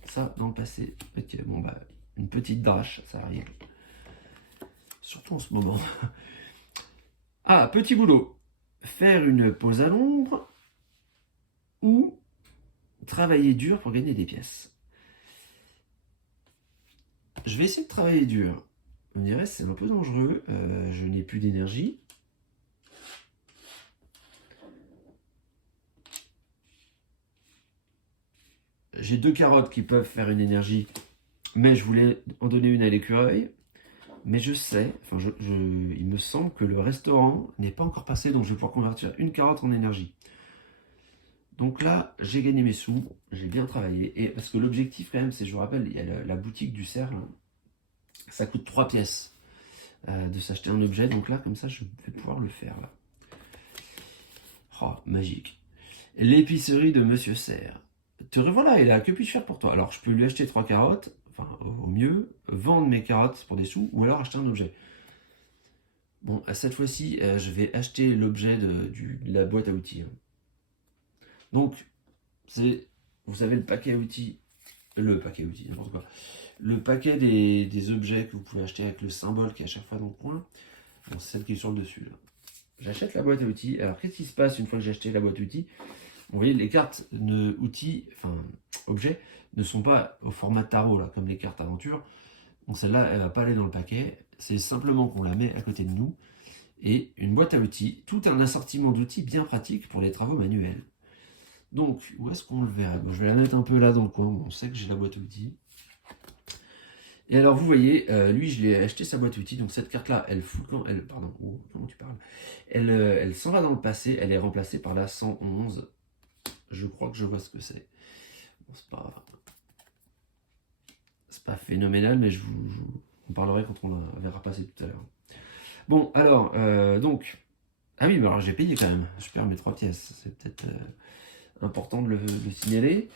Ça dans le passé, ok, bon bah, une petite drache, ça arrive. Surtout en ce moment. Ah, petit boulot. Faire une pause à l'ombre ou travailler dur pour gagner des pièces. Je vais essayer de travailler dur. On dirait c'est un peu dangereux. Je n'ai plus d'énergie. J'ai 2 carottes qui peuvent faire une énergie, mais je voulais en donner une à l'écureuil. Mais je sais, il me semble que le restaurant n'est pas encore passé, donc je vais pouvoir convertir une carotte en énergie. Donc là, j'ai gagné mes sous, j'ai bien travaillé. Et parce que l'objectif, quand même, c'est, je vous rappelle, il y a la boutique du cerf, là. Ça coûte 3 pièces de s'acheter un objet. Donc là, comme ça, je vais pouvoir le faire, là. Oh, magique. L'épicerie de Monsieur Serre. Te revoilà, et là, que puis-je faire pour toi? Alors, je peux lui acheter 3 carottes, enfin, au mieux, vendre mes carottes pour des sous, ou alors acheter un objet. Bon, cette fois-ci, je vais acheter l'objet de la boîte à outils. Donc, vous savez, le paquet à outils, n'importe quoi. Le paquet des objets que vous pouvez acheter avec le symbole qui est à chaque fois dans le coin, bon, c'est celle qui est sur le dessus. Là. J'achète la boîte à outils. Alors, qu'est-ce qui se passe une fois que j'ai acheté la boîte à outils? Vous voyez, les cartes objets, ne sont pas au format tarot, là, comme les cartes aventure. Donc, celle-là, elle ne va pas aller dans le paquet. C'est simplement qu'on la met à côté de nous. Et une boîte à outils, tout un assortiment d'outils bien pratiques pour les travaux manuels. Donc, où est-ce qu'on le verra? Bon, je vais la mettre un peu là dans le coin. On sait que j'ai la boîte à outils. Et alors, vous voyez, lui, je l'ai acheté sa boîte à outils. Donc, cette carte-là, elle fout quand elle. Pardon, comment tu parles? Elle s'en va dans le passé. Elle est remplacée par la 111. Je crois que je vois ce que c'est. Bon, c'est pas phénoménal, mais je vous en parlerai quand on la verra passer tout à l'heure. Bon, alors, donc, Ah oui, mais alors j'ai payé quand même. Je perds mes 3 pièces. C'est peut-être important de le signaler.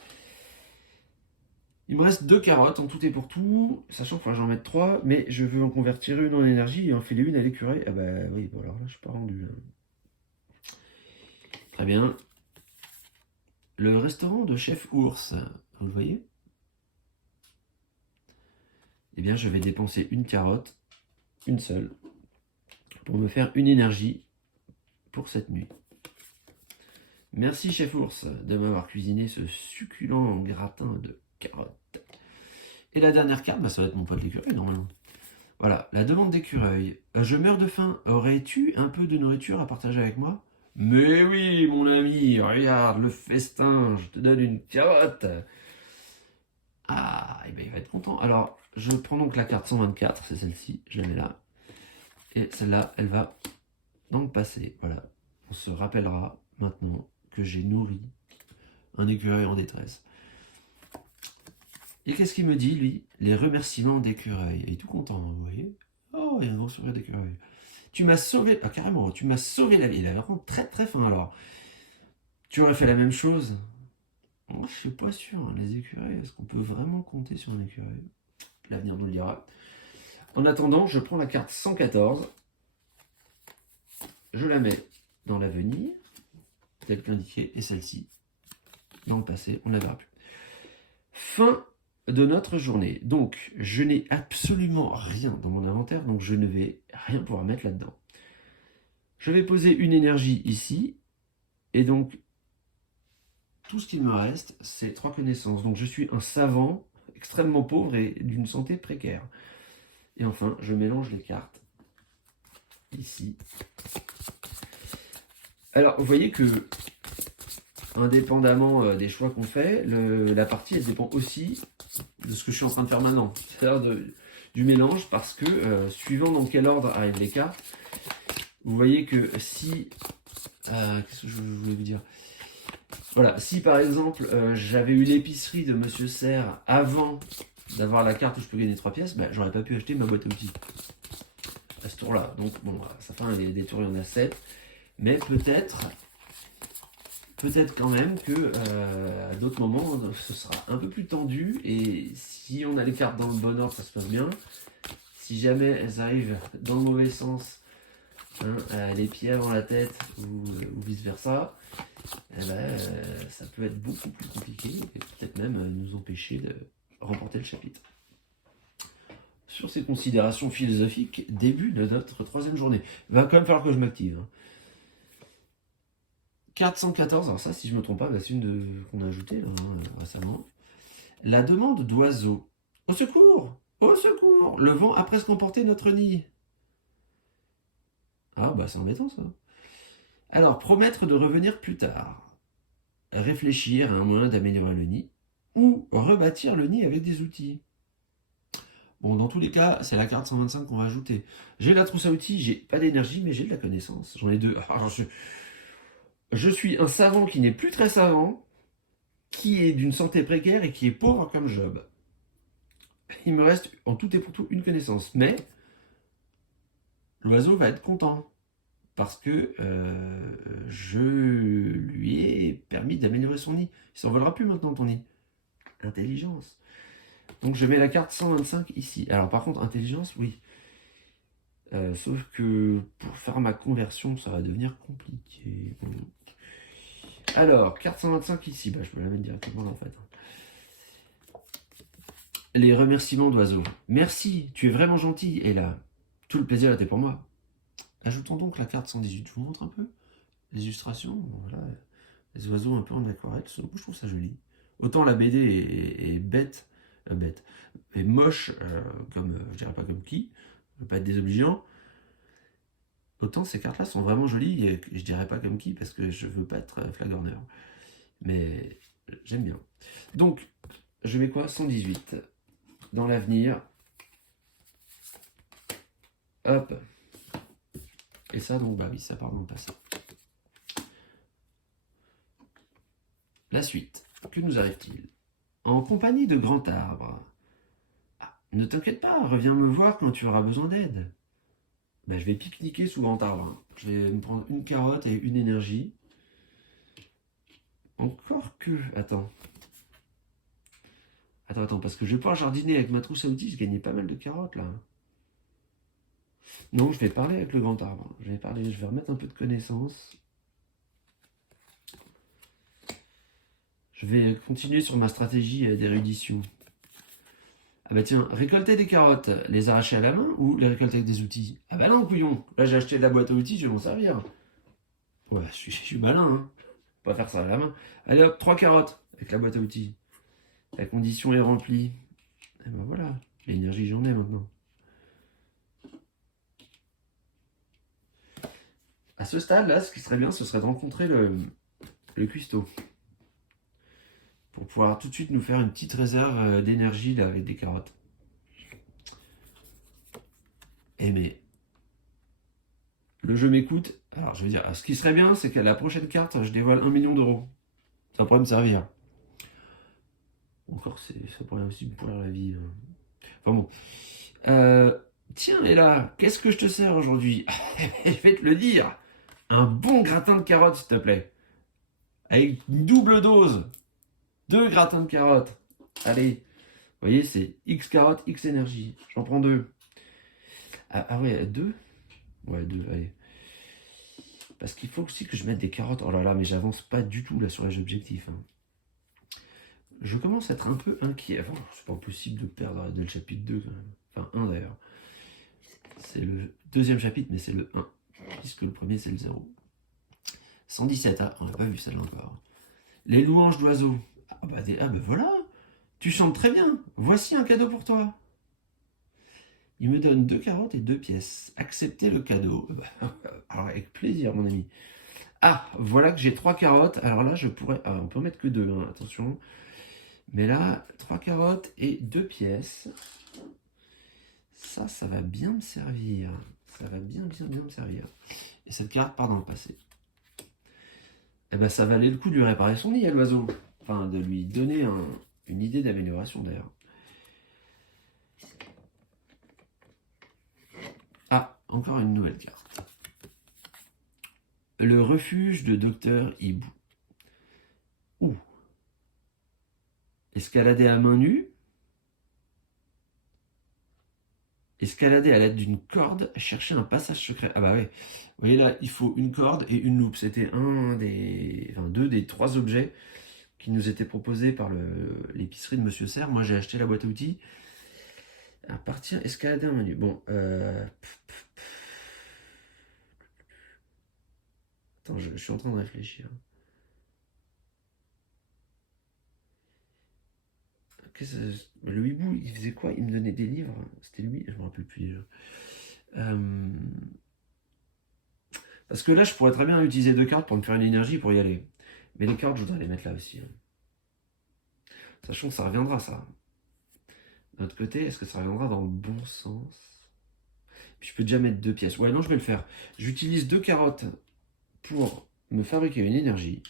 Il me reste 2 carottes en tout et pour tout, sachant qu'il faut que j'en mette 3, mais je veux en convertir une en énergie et en filer une à l'écureuil. Ah bah oui, bon alors là je suis pas rendu. Très bien. Le restaurant de Chef Ours, vous le voyez? Eh bien je vais dépenser une carotte, une seule, pour me faire une énergie pour cette nuit. Merci Chef Ours de m'avoir cuisiné ce succulent gratin de carottes. Et la dernière carte, bah, ça va être mon pote l'écureuil normalement. Voilà, la demande d'écureuil. Je meurs de faim. Aurais-tu un peu de nourriture à partager avec moi? Mais oui, mon ami, regarde le festin, je te donne une carotte. Ah, et ben il va être content. Alors, je prends donc la carte 124, c'est celle-ci, je la mets là. Et celle-là, elle va dans le passé. Voilà, on se rappellera maintenant que j'ai nourri un écureuil en détresse. Et qu'est-ce qu'il me dit, lui? Les remerciements d'écureuil. Il est tout content, vous voyez? Oh, il y a un gros sourire d'écureuil. Tu m'as sauvé, ah carrément, tu m'as sauvé la vie. Il a vraiment très très faim alors. Tu aurais fait la même chose? Moi, je suis pas sûr. Les écureuils, est-ce qu'on peut vraiment compter sur un écureuil? L'avenir nous le dira. En attendant, je prends la carte 114. Je la mets dans l'avenir, telle qu'indiquée, et celle-ci dans le passé. On ne la verra plus. Fin de notre journée. Donc, je n'ai absolument rien dans mon inventaire, donc je ne vais rien pouvoir mettre là-dedans. Je vais poser une énergie ici, et donc tout ce qu'il me reste, c'est 3 connaissances. Donc je suis un savant extrêmement pauvre et d'une santé précaire. Et enfin, je mélange les cartes ici. Alors, vous voyez que, indépendamment des choix qu'on fait, la partie, elle dépend aussi de ce que je suis en train de faire maintenant. C'est-à-dire du mélange, parce que, suivant dans quel ordre arrivent les cartes, vous voyez que si... qu'est-ce que je voulais vous dire? Voilà, si par exemple j'avais eu l'épicerie de Monsieur Serre avant d'avoir la carte où je peux gagner 3 pièces, bah, j'aurais pas pu acheter ma boîte à outils à ce tour-là. Donc bon, ça fait des tours, il y en a 7. Mais peut-être quand même que à d'autres moments, ce sera un peu plus tendu. Et si on a les cartes dans le bon ordre, ça se passe bien. Si jamais elles arrivent dans le mauvais sens, hein, les pieds avant la tête ou vice-versa, eh ben, ça peut être beaucoup plus compliqué et peut-être même nous empêcher de remporter le chapitre. Sur ces considérations philosophiques, début de notre 3e journée. Il va quand même falloir que je m'active. Hein. 414, alors ça, si je ne me trompe pas, bah, c'est une qu'on a ajoutée là, récemment. La demande d'oiseaux. Au secours! Au secours! Le vent a presque emporté notre nid. Ah, bah c'est embêtant ça. Alors, promettre de revenir plus tard. Réfléchir à un moyen d'améliorer le nid. Ou rebâtir le nid avec des outils. Bon, dans tous les cas, c'est la carte 125 qu'on va ajouter. J'ai la trousse à outils, j'ai pas d'énergie, mais j'ai de la connaissance. J'en ai 2. Alors, je suis un savant qui n'est plus très savant, qui est d'une santé précaire et qui est pauvre comme Job. Il me reste en tout et pour tout une connaissance. Mais l'oiseau va être content. Parce que je lui ai permis d'améliorer son nid. Il s'envolera plus maintenant ton nid. Intelligence. Donc je mets la carte 125 ici. Alors par contre, intelligence, oui. Sauf que pour faire ma conversion, ça va devenir compliqué. Bon. Alors, carte 125 ici. Bah, je peux la mettre directement là en fait. Les remerciements d'oiseaux. Merci, tu es vraiment gentil. Et là, tout le plaisir était pour moi. Ajoutons donc la carte 118. Je vous montre un peu les illustrations. Voilà. Les oiseaux un peu en aquarelle. Je trouve ça joli. Autant la BD est bête, est moche, comme, je dirais pas comme qui, je veux pas être désobligeant. Autant ces cartes-là sont vraiment jolies, et je dirais pas comme qui, parce que je veux pas être flagorneur. Mais j'aime bien. Donc, je mets quoi? 118. Dans l'avenir. Hop. Et ça, donc, bah oui, ça part dans le passé. La suite. Que nous arrive-t-il? En compagnie de Grand Arbre. Ah, ne t'inquiète pas, reviens me voir quand tu auras besoin d'aide. Ben, je vais pique-niquer sous grand arbre, hein. Je vais me prendre une carotte et une énergie. Encore que... Attends. Attends, parce que je vais pouvoir jardiner avec ma trousse à outils, je gagnais pas mal de carottes, là. Non, je vais parler avec le grand arbre. Je vais remettre un peu de connaissances. Je vais continuer sur ma stratégie d'érudition. Ah bah tiens, récolter des carottes, les arracher à la main ou les récolter avec des outils? Ah bah non, couillon. Là, j'ai acheté de la boîte à outils, je vais m'en servir. Ouais, je suis malin, hein. Pas faire ça à la main. Allez hop, 3 carottes avec la boîte à outils. La condition est remplie. Et ben voilà, l'énergie j'en ai maintenant. À ce stade là, ce qui serait bien, ce serait de rencontrer le cuistot. Pour pouvoir tout de suite nous faire une petite réserve d'énergie là avec des carottes. Eh mais, le jeu m'écoute. Alors je veux dire, ce qui serait bien, c'est qu'à la prochaine carte, je dévoile 1 million d'euros. Ça pourrait me servir. Encore, ça pourrait aussi me pourrir la vie. Enfin bon. Tiens, et là, qu'est-ce que je te sers aujourd'hui? Je vais te le dire. Un bon gratin de carottes, s'il te plaît. Avec une double dose. 2 gratins de carottes. Allez. Vous voyez, c'est X carottes, X énergie. J'en prends 2. Ah ouais, 2? Ouais, 2, allez. Parce qu'il faut aussi que je mette des carottes. Oh là là, mais j'avance pas du tout là sur les objectifs. Hein. Je commence à être un peu inquiet. Enfin, c'est pas possible de perdre dès le chapitre 2 quand même. Enfin, 1 d'ailleurs. C'est le deuxième chapitre, mais c'est le 1. Puisque le premier, c'est le 0. 117, ah, on n'a pas vu celle-là encore. Les louanges d'oiseaux. Ah bah voilà. Tu chantes très bien. Voici un cadeau pour toi. Il me donne 2 carottes et 2 pièces. Acceptez le cadeau. Alors, avec plaisir, mon ami. Ah, voilà que j'ai 3 carottes. Alors là, je pourrais... Ah, on peut en mettre que 2, hein, attention. Mais là, 3 carottes et 2 pièces. Ça va bien me servir. Ça va bien me servir. Et cette carte part dans le passé. Eh ben, ça valait le coup de lui réparer son nid à l'oiseau. Enfin, de lui donner une idée d'amélioration, d'ailleurs. Ah, encore une nouvelle carte. Le refuge de Docteur Hibou. Ouh. Escalader à main nue. Escalader à l'aide d'une corde, chercher un passage secret. Ah bah ouais. Vous voyez là, il faut une corde et une loupe. C'était deux des 3 objets qui nous étaient proposés par l'épicerie de Monsieur Serre. Moi, j'ai acheté la boîte à outils. À partir, escalader à main nue. Bon, attends, je suis en train de réfléchir. Le hibou, il faisait quoi? Il me donnait des livres. C'était lui, je me rappelle plus déjà. Parce que là, je pourrais très bien utiliser 2 cartes pour me faire une énergie pour y aller. Mais les cartes, je voudrais les mettre là aussi. Hein. Sachant que ça reviendra, ça. D'un autre côté, est-ce que ça reviendra dans le bon sens? Puis je peux déjà mettre 2 pièces. Ouais, non, je vais le faire. J'utilise 2 carottes pour me fabriquer une énergie.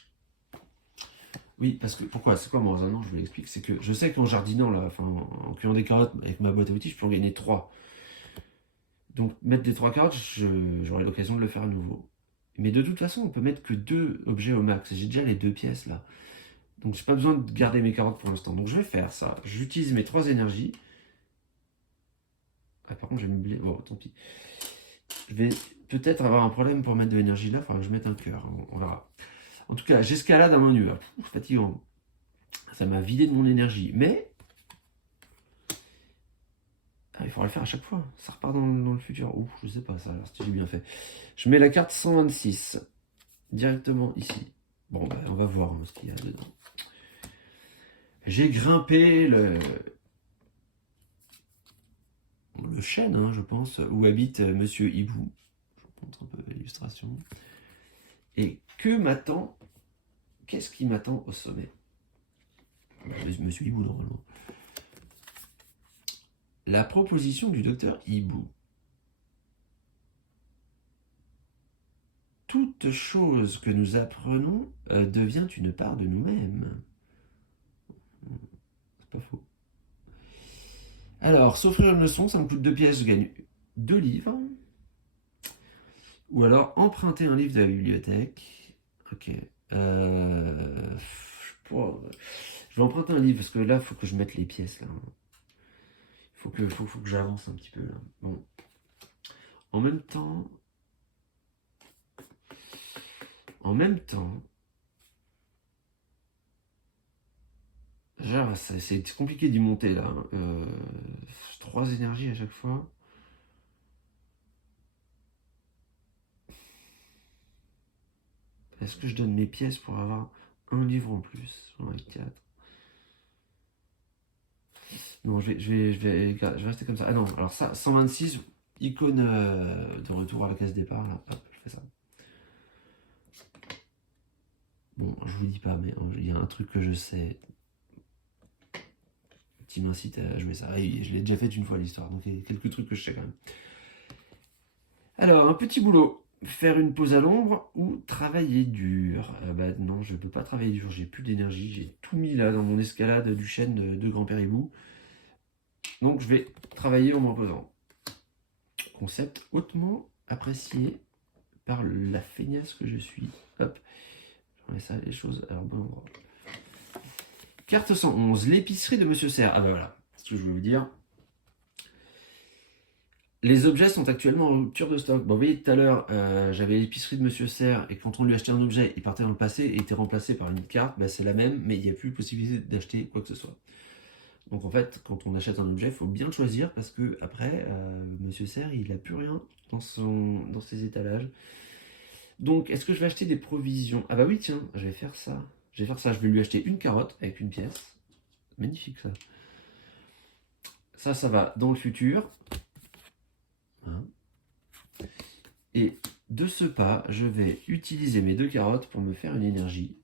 Oui, parce que pourquoi? C'est quoi mon raisonnement? Je vous l'explique. C'est que je sais qu'en jardinant, là, enfin, en cueillant des carottes avec ma boîte à outils, je peux en gagner 3. Donc, mettre des 3 carottes, j'aurai l'occasion de le faire à nouveau. Mais de toute façon, on peut mettre que 2 objets au max. J'ai déjà les 2 pièces là. Donc, j'ai pas besoin de garder mes carottes pour l'instant. Donc, je vais faire ça. J'utilise mes 3 énergies. Ah, par contre, j'ai mis blé. Bon, tant pis. Je vais peut-être avoir un problème pour mettre de l'énergie là. Il faudra que je mette un cœur. On verra. En tout cas, j'escalade à main nue. Fatigant. Ça m'a vidé de mon énergie. Mais il faudra le faire à chaque fois. Ça repart dans le futur. Ouf, je sais pas ça. Alors, si j'ai bien fait. Je mets la carte 126 directement ici. Bon, on va voir ce qu'il y a dedans. J'ai grimpé le chêne, hein, je pense, où habite Monsieur Hibou. Je vous montre un peu l'illustration. Et que m'attend? Qu'est-ce qui m'attend au sommet? Monsieur Hibou, normalement. La proposition du docteur Hibou. Toute chose que nous apprenons devient une part de nous-mêmes. C'est pas faux. Alors, s'offrir une leçon, ça me coûte 2 pièces, je gagne 2 livres. Ou alors emprunter un livre de la bibliothèque. Ok. Je vais emprunter un livre parce que là, il faut que je mette les pièces là. Faut que j'avance un petit peu là. Bon. En même temps. En même temps. Genre, c'est compliqué d'y monter là. 3 énergies à chaque fois. Est-ce que je donne mes pièces pour avoir un livre en plus? J'en ai 4. Non, je vais rester comme ça. Ah non, alors ça, 126, icône de retour à la case départ. Là. Hop, je fais ça. Bon, je vous dis pas, mais il y a un truc que je sais qui m'incite à jouer ça. Et je l'ai déjà fait une fois l'histoire, donc il y a quelques trucs que je sais quand même. Alors, un petit boulot. Faire une pause à l'ombre ou travailler dur? Bah non, je peux pas travailler dur, j'ai plus d'énergie, j'ai tout mis là dans mon escalade du chêne de Grand Péribou. Donc je vais travailler en m'en posant. Concept hautement apprécié par la feignasse que je suis. Hop, je remets ça, les choses à leur bon endroit. Carte 111, l'épicerie de Monsieur Serre. Ah bah voilà, c'est ce que je voulais vous dire. Les objets sont actuellement en rupture de stock. Bon, vous voyez, tout à l'heure, j'avais l'épicerie de Monsieur Serre et quand on lui achetait un objet, il partait dans le passé et était remplacé par une carte. Bah, c'est la même, mais il n'y a plus possibilité d'acheter quoi que ce soit. Donc en fait, quand on achète un objet, il faut bien le choisir parce que après, Monsieur Serre, il n'a plus rien dans ses étalages. Donc, est-ce que je vais acheter des provisions? Ah bah oui, tiens, je vais faire ça. Je vais lui acheter une carotte avec une pièce. Magnifique ça. Ça va dans le futur. Hein. Et de ce pas, je vais utiliser mes 2 carottes pour me faire une énergie.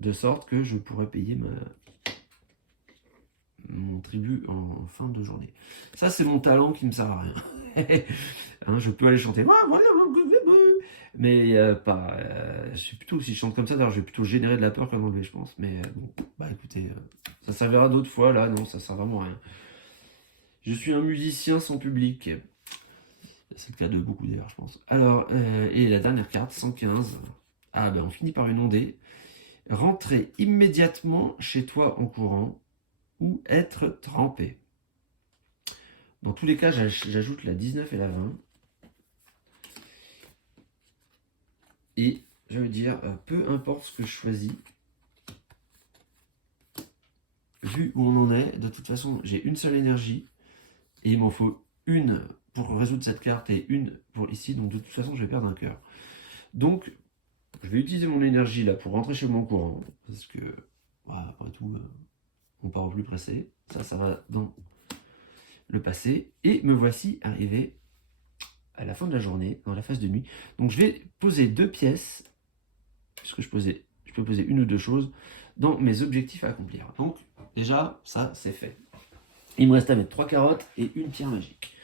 De sorte que je pourrai payer mon tribut en fin de journée. Ça, c'est mon talent qui me sert à rien. Hein, je peux aller chanter. Mais pas. Je suis plutôt, si je chante comme ça, d'ailleurs, je vais plutôt générer de la peur qu'en enlever, je pense. Mais bon, bah écoutez, ça servira d'autres fois, là, non, ça sert vraiment à rien. Je suis un musicien sans public. C'est le cas de beaucoup d'ailleurs, je pense. Alors, et la dernière carte, 115. Ah ben on finit par une ondée. Rentrer immédiatement chez toi en courant ou être trempé. Dans tous les cas, j'ajoute la 19 et la 20. Et je veux dire, peu importe ce que je choisis, vu où on en est, de toute façon, j'ai une seule énergie et il m'en faut une pour résoudre cette carte et une pour ici, donc de toute façon, je vais perdre un cœur. Donc, je vais utiliser mon énergie là pour rentrer chez mon courant, parce que, après tout, on part au plus pressé. Ça va dans le passé. Et me voici arrivé à la fin de la journée, dans la phase de nuit. Donc, je vais poser 2 pièces, puisque je peux poser une ou 2 choses dans mes objectifs à accomplir. Donc, déjà, ça, c'est fait. Il me reste à mettre 3 carottes et une pierre magique.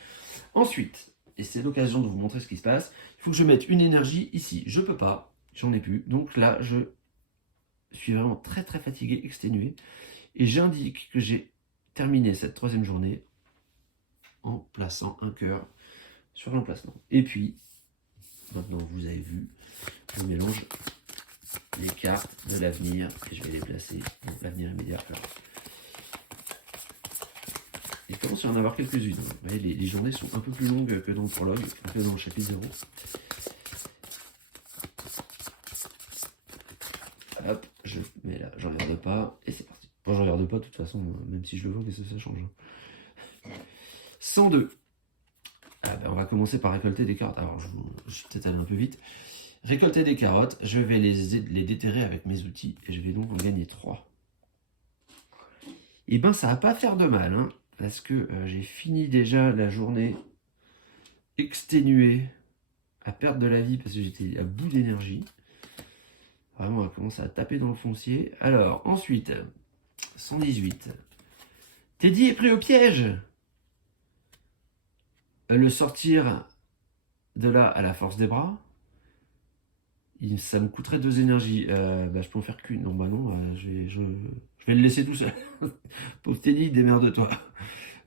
Ensuite, et c'est l'occasion de vous montrer ce qui se passe, il faut que je mette une énergie ici. Je peux pas, j'en ai plus. Donc là, je suis vraiment très très fatigué, exténué. Et j'indique que j'ai terminé cette 3e journée en plaçant un cœur sur l'emplacement. Et puis, maintenant vous avez vu, je mélange les cartes de l'avenir et je vais les placer dans l'avenir immédiat. Il commence à y en avoir quelques-unes. Vous voyez, les journées sont un peu plus longues que dans le prologue, que dans le chapitre 0. Hop, je mets là, j'en regarde pas, et c'est parti. Bon, je regarde pas de toute façon, même si je le vois, qu'est-ce que ça change? 102. Ah ben, on va commencer par récolter des carottes. Alors, je suis peut-être allé un peu vite. Récolter des carottes, je vais les déterrer avec mes outils, et je vais donc en gagner 3. Et ben, ça va pas faire de mal, hein, parce que j'ai fini déjà la journée exténué, à perdre de la vie, parce que j'étais à bout d'énergie. Vraiment, on va commencer à taper dans le foncier. Alors, ensuite, 118. Teddy est pris au piège. Le sortir de là à la force des bras, ça me coûterait 2 énergies. Bah, je peux en faire qu'une. Non, bah non, je vais le laisser tout seul. Pauvre Teddy, démerde-toi.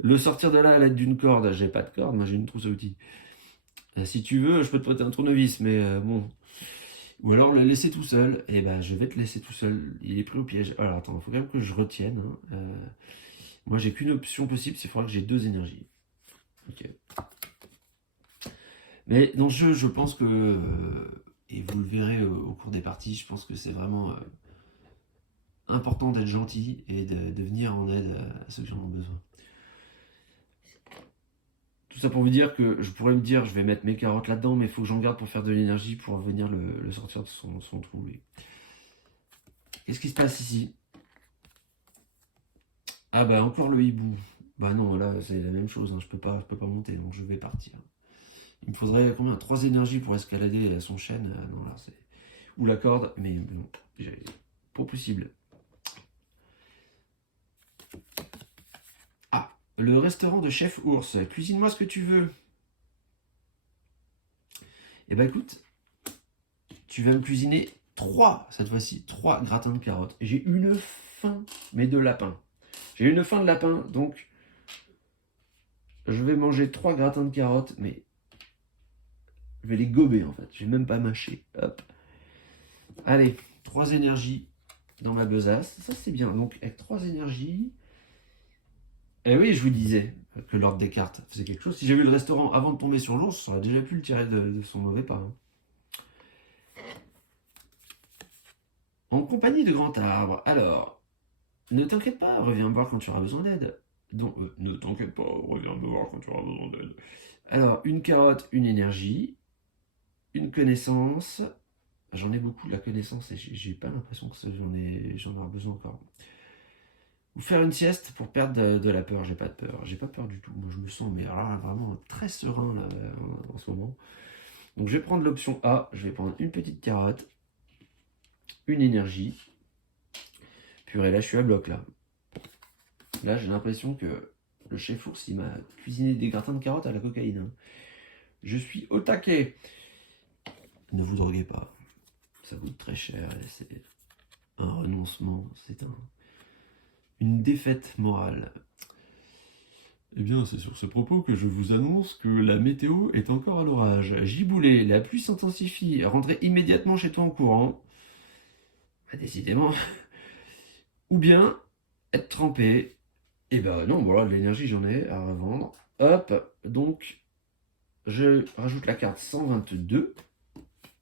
Le sortir de là à l'aide d'une corde, j'ai pas de corde, moi j'ai une trousse à outils. Si tu veux, je peux te prêter un tournevis, mais bon. Ou alors le laisser tout seul. Et ben, je vais te laisser tout seul. Il est pris au piège. Alors attends, il faut quand même que je retienne, hein. Moi, j'ai qu'une option possible, c'est qu'il faudra que j'ai 2 énergies. Ok. Mais dans ce jeu, je pense que, et vous le verrez au cours des parties, je pense que c'est vraiment important d'être gentil et de venir en aide à ceux qui en ont besoin. Tout ça pour vous dire que je pourrais me dire, je vais mettre mes carottes là-dedans, mais il faut que j'en garde pour faire de l'énergie pour venir le sortir de son trou. Qu'est-ce qui se passe ici? Ah bah encore le hibou. Bah non, là c'est la même chose, hein. Je peux pas monter, donc je vais partir. Il me faudrait combien? 3 énergies pour escalader son chêne. Non, là c'est. Ou la corde, mais non, pas possible. Ah, le restaurant de Chef Ours. Cuisine-moi ce que tu veux. Eh ben écoute, tu vas me cuisiner 3, cette fois-ci, 3 gratins de carottes. J'ai une faim, mais de lapin. J'ai une faim de lapin, donc je vais manger 3 gratins de carottes, mais je vais les gober en fait. Je vais même pas mâcher. Hop. Allez, 3 énergies dans ma besace. Ça c'est bien. Donc avec 3 énergies. Eh oui, je vous disais que l'ordre des cartes faisait quelque chose. Si j'avais eu le restaurant avant de tomber sur l'ours, j'aurais déjà pu le tirer de son mauvais pas, hein. En compagnie de Grand Arbre. Alors, ne t'inquiète pas, reviens me voir quand tu auras besoin d'aide. Donc, ne t'inquiète pas, reviens me voir quand tu auras besoin d'aide. Alors, une carotte, une énergie, une connaissance. J'en ai beaucoup de la connaissance et j'ai pas l'impression que j'en aurai besoin encore. Ou faire une sieste pour perdre de la peur. J'ai pas de peur. J'ai pas peur du tout. Moi, je me sens mais alors là, vraiment très serein là, en ce moment. Donc, je vais prendre l'option A. Je vais prendre une petite carotte, une énergie. Purée, là, je suis à bloc là. Là, j'ai l'impression que le chef ours, il m'a cuisiné des gratins de carottes à la cocaïne, hein. Je suis au taquet. Ne vous droguez pas. Ça coûte très cher et c'est un renoncement. C'est une défaite morale. Eh bien, c'est sur ce propos que je vous annonce que la météo est encore à l'orage. Giboulé, la pluie s'intensifie. Rentrez immédiatement chez toi en courant. Bah, décidément. Ou bien être trempé. Et ben non, voilà, de l'énergie, j'en ai à revendre. Hop, donc je rajoute la carte 122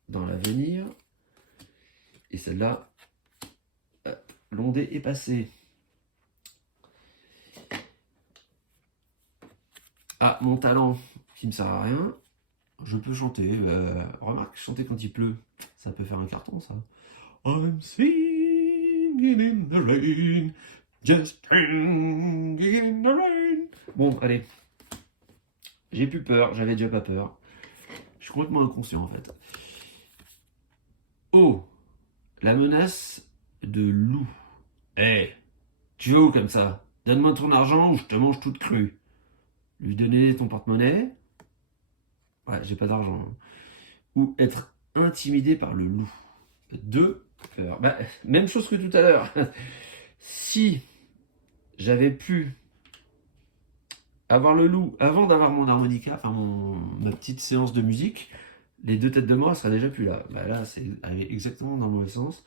dans l'avenir. Et celle-là, l'ondée est passée. Ah, mon talent qui me sert à rien. Je peux chanter. Remarque, chanter quand il pleut, ça peut faire un carton, ça. I'm singing in the rain, just singing in the rain. Bon, allez. J'ai plus peur, j'avais déjà pas peur. Je suis complètement inconscient en fait. Oh, la menace de loup. Eh, tu vas où comme ça? Donne-moi ton argent ou je te mange toute crue. Lui donner ton porte-monnaie? Ouais, j'ai pas d'argent, hein. Ou être intimidé par le loup. 2 peurs. Bah, même chose que tout à l'heure. Si j'avais pu avoir le loup avant d'avoir mon harmonica, enfin ma petite séance de musique, les 2 têtes de mort seraient déjà plus là. Bah là, c'est allé exactement dans le mauvais sens.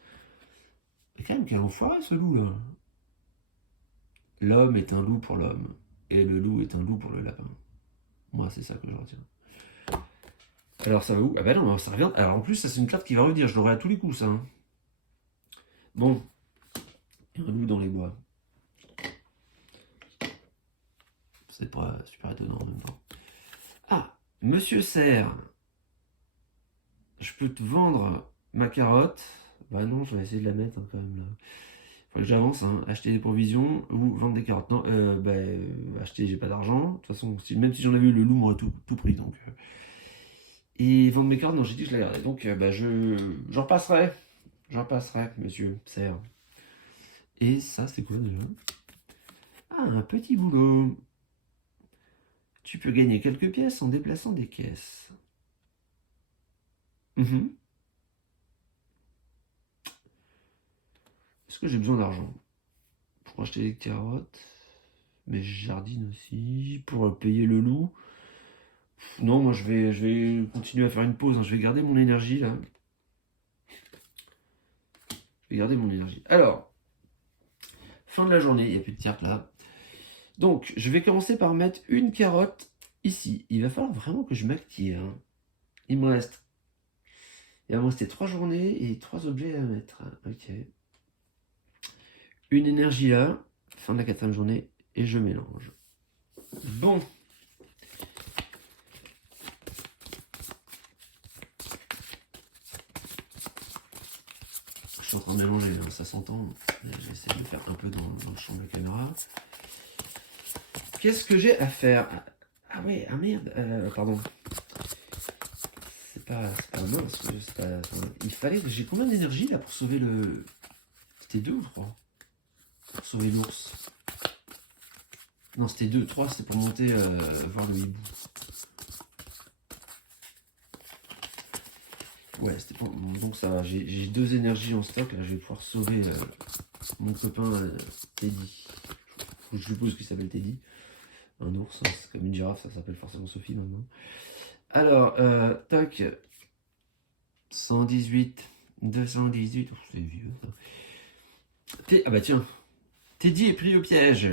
Mais quand même, quel enfoiré ce loup là. L'homme est un loup pour l'homme. Et le loup est un loup pour le lapin. Moi, c'est ça que je retiens. Alors ça va où? Ah bah non, ça revient. Alors en plus, ça c'est une carte qui va revenir. Je l'aurai à tous les coups, ça, hein. Bon, un loup dans les bois. C'est pas super étonnant en même temps. Ah, Monsieur Serre, je peux te vendre ma carotte. Bah non, je vais essayer de la mettre, hein, quand même là. Faut que j'avance, hein. Acheter des provisions ou vendre des carottes. Non, acheter, j'ai pas d'argent. De toute façon, même si j'en avais eu, le loup m'aurait tout pris. Donc, et vendre mes carottes, non, j'ai dit que je la gardais. Donc, j'en repasserai. J'en passerai, monsieur Serre. Et ça, c'est quoi déjà? Ah, un petit boulot. Tu peux gagner quelques pièces en déplaçant des caisses. Mhm. Est-ce que j'ai besoin d'argent pour acheter des carottes? Mais je jardine aussi. Pour payer le loup. Non, moi je vais continuer à faire une pause, hein. Je vais garder mon énergie là. Je vais garder mon énergie. Alors, fin de la journée, il n'y a plus de cartes là. Donc, je vais commencer par mettre une carotte ici. Il va falloir vraiment que je m'active, hein. Il va me rester 3 journées et 3 objets à mettre. Ok. Une énergie là, fin de la 4e journée, et je mélange. Bon. Je suis en train de mélanger, hein, ça s'entend. Je vais essayer de le faire un peu dans le champ de la caméra. Qu'est-ce que j'ai à faire? Ah ouais, ah merde, pardon. C'est pas mince, il fallait. J'ai combien d'énergie là pour sauver le. C'était 2 ou 3? Pour sauver l'ours. Non, c'était 2, 3, c'était pour monter voir le hibou. Ouais, c'était pour. Donc ça va, j'ai 2 énergies en stock, là je vais pouvoir sauver mon copain Teddy. Je suppose qu'il s'appelle Teddy. Un ours, hein, c'est comme une girafe, ça s'appelle forcément Sophie maintenant. Alors, tac. 118, 218, oh, c'est vieux ça. Ah bah tiens, Teddy est pris au piège.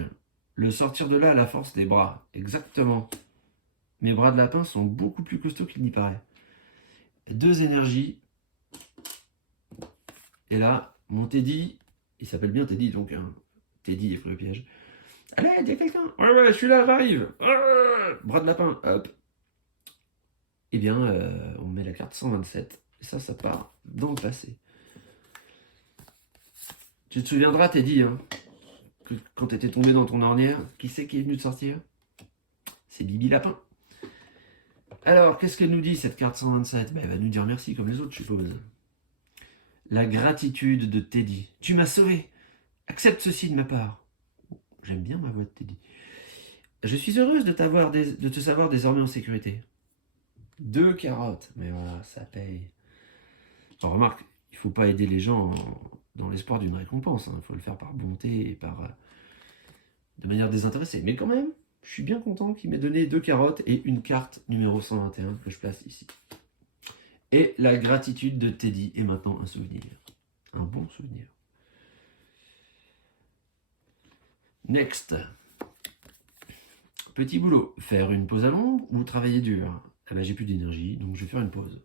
Le sortir de là à la force des bras. Exactement. Mes bras de lapin sont beaucoup plus costauds qu'il n'y paraît. 2 énergies. Et là, mon Teddy, il s'appelle bien Teddy, donc hein, Teddy est pris au piège. Allez, il y a quelqu'un. Ouais, je suis là, j'arrive. Bras de lapin, hop. Eh bien, on met la carte 127. Et ça part dans le passé. Tu te souviendras, Teddy, hein, que quand tu étais tombé dans ton ornière, qui c'est qui est venu te sortir? C'est Bibi Lapin. Alors, qu'est-ce qu'elle nous dit, cette carte 127? Elle va nous dire merci, comme les autres, je suppose. La gratitude de Teddy. Tu m'as sauvé. Accepte ceci de ma part. J'aime bien ma voix de Teddy. Je suis heureuse de te savoir désormais en sécurité. 2 carottes. Mais voilà, ça paye. Alors, remarque, il ne faut pas aider les gens dans l'espoir d'une récompense. Il faut le faire par bonté et de manière désintéressée. Mais quand même, je suis bien content qu'il m'ait donné 2 carottes et une carte numéro 121 que je place ici. Et la gratitude de Teddy est maintenant un souvenir. Un bon souvenir. Next. Petit boulot. Faire une pause à l'ombre ou travailler dur? Ah ben, j'ai plus d'énergie, donc je vais faire une pause.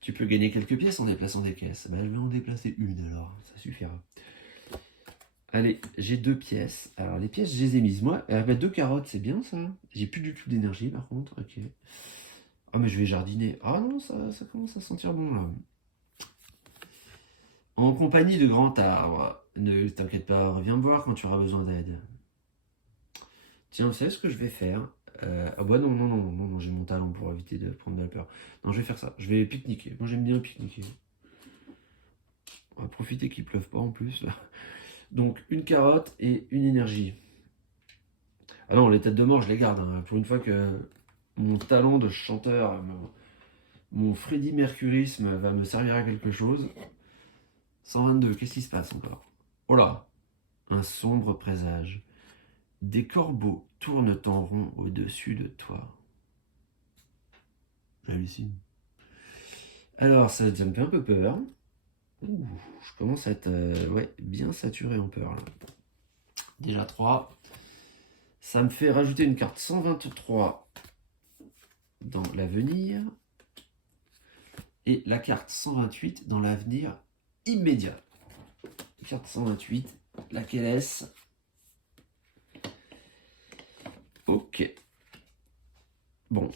Tu peux gagner quelques pièces en déplaçant des caisses. Ben, je vais en déplacer une alors, ça suffira. Allez, j'ai 2 pièces. Alors les pièces, je les ai mises. Moi, 2 carottes, c'est bien ça. J'ai plus du tout d'énergie par contre. Ok. Ah mais je vais jardiner. Ah non, ça commence à sentir bon là. En compagnie de grands arbres. Ne t'inquiète pas, reviens me voir quand tu auras besoin d'aide. Tiens, vous savez ce que je vais faire? Ah bah non, j'ai mon talent pour éviter de prendre de la peur. Non, je vais faire ça. Je vais pique-niquer. Moi j'aime bien pique-niquer. On va profiter qu'il pleuve pas en plus. Donc une carotte et une énergie. Ah non, les têtes de mort, je les garde. Hein. Pour une fois que mon talent de chanteur, mon Freddie Mercurisme va me servir à quelque chose. 122, qu'est-ce qui se passe encore? Oh là, un sombre présage. Des corbeaux tournent en rond au-dessus de toi. J'hallucine. Alors, ça me fait un peu peur. Ouh, je commence à être bien saturé en peur. Là. Déjà 3. Ça me fait rajouter une carte 123 dans l'avenir. Et la carte 128 dans l'avenir immédiat. Carte 128, laquelle est-ce? Ok. Bon,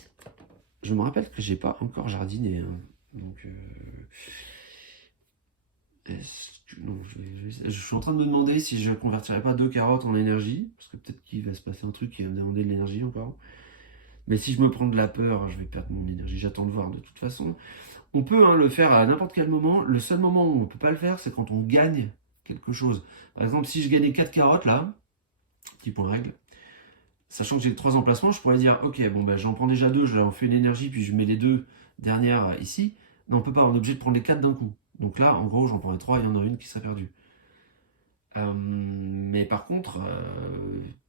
je me rappelle que j'ai pas encore jardiné. Hein. Donc, non, je suis en train de me demander si je convertirais pas 2 carottes en énergie. Parce que peut-être qu'il va se passer un truc qui va me demander de l'énergie encore. Mais si je me prends de la peur, je vais perdre mon énergie. J'attends de voir de toute façon. On peut le faire à n'importe quel moment. Le seul moment où on ne peut pas le faire, c'est quand on gagne quelque chose. Par exemple, si je gagnais 4 carottes là, petit point règle, sachant que j'ai 3 emplacements, je pourrais dire ok, bon ben j'en prends déjà 2, je en fais une énergie, puis je mets les 2 dernières ici. Non, on peut pas, on est obligé de prendre les 4 d'un coup. Donc là, en gros, j'en prendrais 3, il y en a une qui serait perdue. Mais Mais par contre,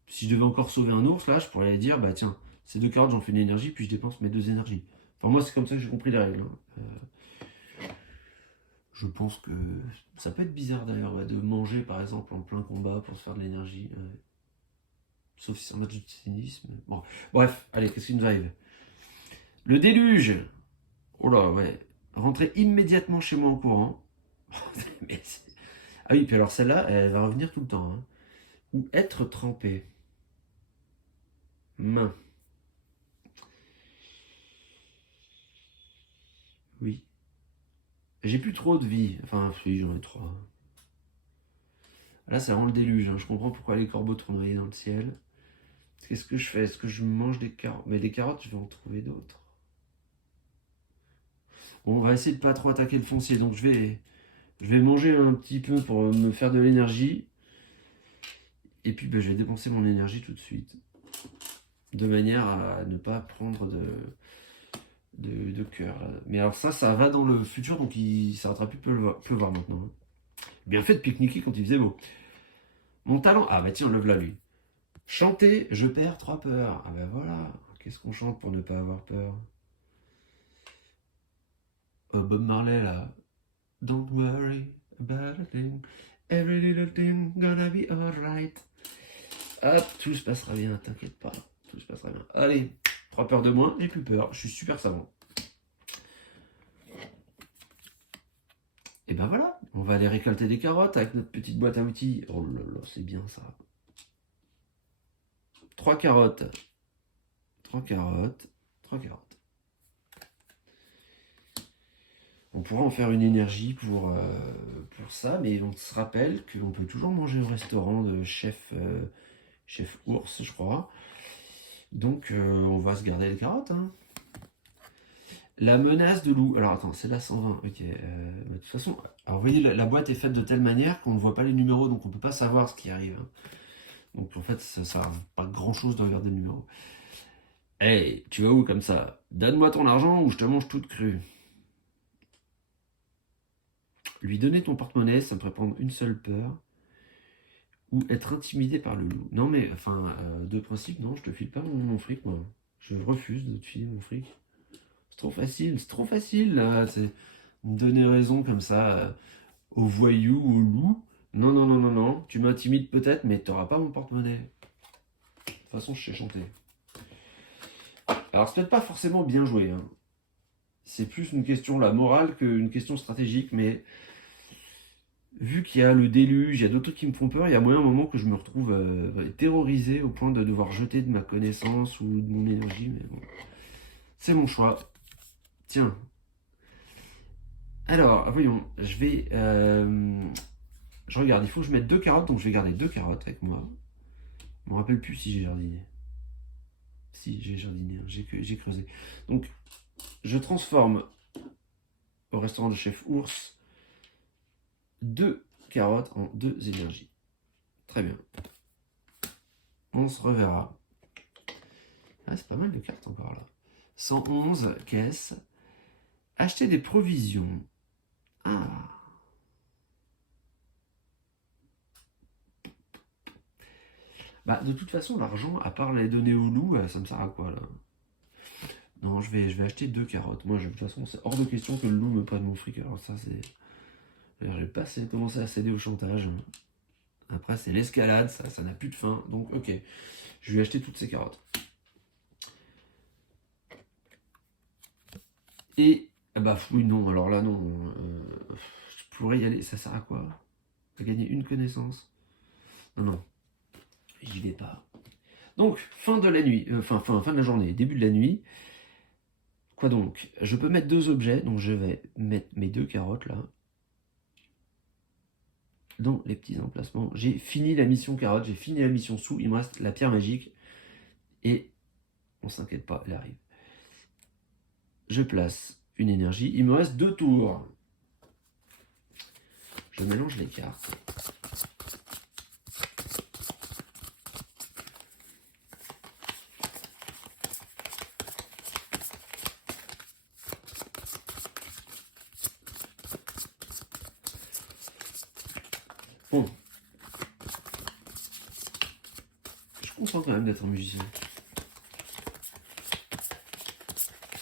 si je devais encore sauver un ours, là, je pourrais aller dire, bah tiens, ces 2 carottes, j'en fais une énergie, puis je dépense mes 2 énergies. Enfin, moi, c'est comme ça que j'ai compris les règles. Hein. Je pense que ça peut être bizarre d'ailleurs, ouais, de manger, par exemple, en plein combat pour se faire de l'énergie. Sauf si c'est un match de tennis. Mais... Bon. Bref, allez, qu'est-ce qui nous arrive? Le déluge. Oh là, ouais. Rentrer immédiatement chez moi en courant. Mais ah oui, puis alors celle-là, elle va revenir tout le temps. Hein. Ou être trempé. Main. Oui. J'ai plus trop de vie. Enfin, oui, j'en ai 3. Là, ça rend le déluge. Hein. Je comprends pourquoi les corbeaux tourneraient dans le ciel. Qu'est-ce que je fais? Est-ce que je mange des carottes? Mais des carottes, je vais en trouver d'autres. Bon, on va essayer de pas trop attaquer le foncier. Donc, je vais manger un petit peu pour me faire de l'énergie. Et puis, ben, je vais dépenser mon énergie tout de suite. De manière à ne pas prendre de cœur. Mais alors ça va dans le futur, donc il s'arrêtera plus de pleuvoir maintenant. Hein. Bien fait de pique-niquer quand il faisait beau. Mon talent... Ah bah tiens, le voilà lui. Chanter, je perds 3 peurs. Ah bah voilà. Qu'est-ce qu'on chante pour ne pas avoir peur? Bob Marley là. Don't worry about a thing. Every little thing gonna be alright. Hop, tout se passera bien, t'inquiète pas. Tout se passera bien. Allez, 3 peurs de moins, j'ai plus peur. Je suis super savant. Et ben voilà, on va aller récolter des carottes avec notre petite boîte à outils. Oh là là, c'est bien ça. 3 carottes. 3 carottes. 3 carottes. On pourra en faire une énergie pour ça, mais on se rappelle qu'on peut toujours manger au restaurant de chef ours, je crois. Donc on va se garder les carottes. Hein. La menace de loup. Alors attends, c'est la 120. Ok. De toute façon, alors vous voyez, la boîte est faite de telle manière qu'on ne voit pas les numéros, donc on ne peut pas savoir ce qui arrive. Hein. Donc en fait, ça sert pas grand chose de regarder le numéro. Hey, tu vas où comme ça? Donne-moi ton argent ou je te mange toute crue. Lui donner ton porte-monnaie, ça me ferait prendre une seule peur. Ou être intimidé par le loup. Non mais, enfin, de principe, non, je te file pas mon fric, moi. Je refuse de te filer mon fric. C'est trop facile, là. C'est me donner raison comme ça aux voyous, aux loups. Non, non, non, non, non. Tu m'intimides peut-être, mais t'auras pas mon porte-monnaie. De toute façon, je sais chanter. Alors, c'est peut-être pas forcément bien joué. Hein. C'est plus une question la morale qu'une question stratégique, mais vu qu'il y a le déluge, il y a d'autres trucs qui me font peur, il y a moyen un moment que je me retrouve terrorisé au point de devoir jeter de ma connaissance ou de mon énergie, mais bon. C'est mon choix. Tiens. Alors, voyons, je vais... je regarde, il faut que je mette 2 carottes, donc je vais garder 2 carottes avec moi. Je me rappelle plus si j'ai jardiné. Si, j'ai jardiné, hein, j'ai creusé. Donc, je transforme au restaurant de chef ours 2 carottes en 2 énergies. Très bien. On se reverra. Ah, c'est pas mal de cartes encore là. 111 caisses. Acheter des provisions. Ah. Bah, de toute façon, l'argent, à part les donner au loup, ça me sert à quoi là? Non, je vais acheter 2 carottes. Moi, de toute façon, c'est hors de question que le loup me prenne mon fric. Alors ça, c'est... J'ai pas commencé à céder au chantage. Après, c'est l'escalade, ça n'a plus de fin. Donc, ok, je vais acheter toutes ces carottes. Et, bah oui, non, alors là, non. Je pourrais y aller, ça sert à quoi? À gagner une connaissance? Non, non, j'y vais pas. Donc, fin de la nuit, fin de la journée, début de la nuit. Quoi donc? Je peux mettre 2 objets, donc je vais mettre mes 2 carottes là. Dans les petits emplacements. J'ai fini la mission carotte, j'ai fini la mission sous, il me reste la pierre magique. Et on s'inquiète pas, elle arrive. Je place une énergie, il me reste 2 tours. Je mélange les cartes. Bon. content quand même d'être un musicien.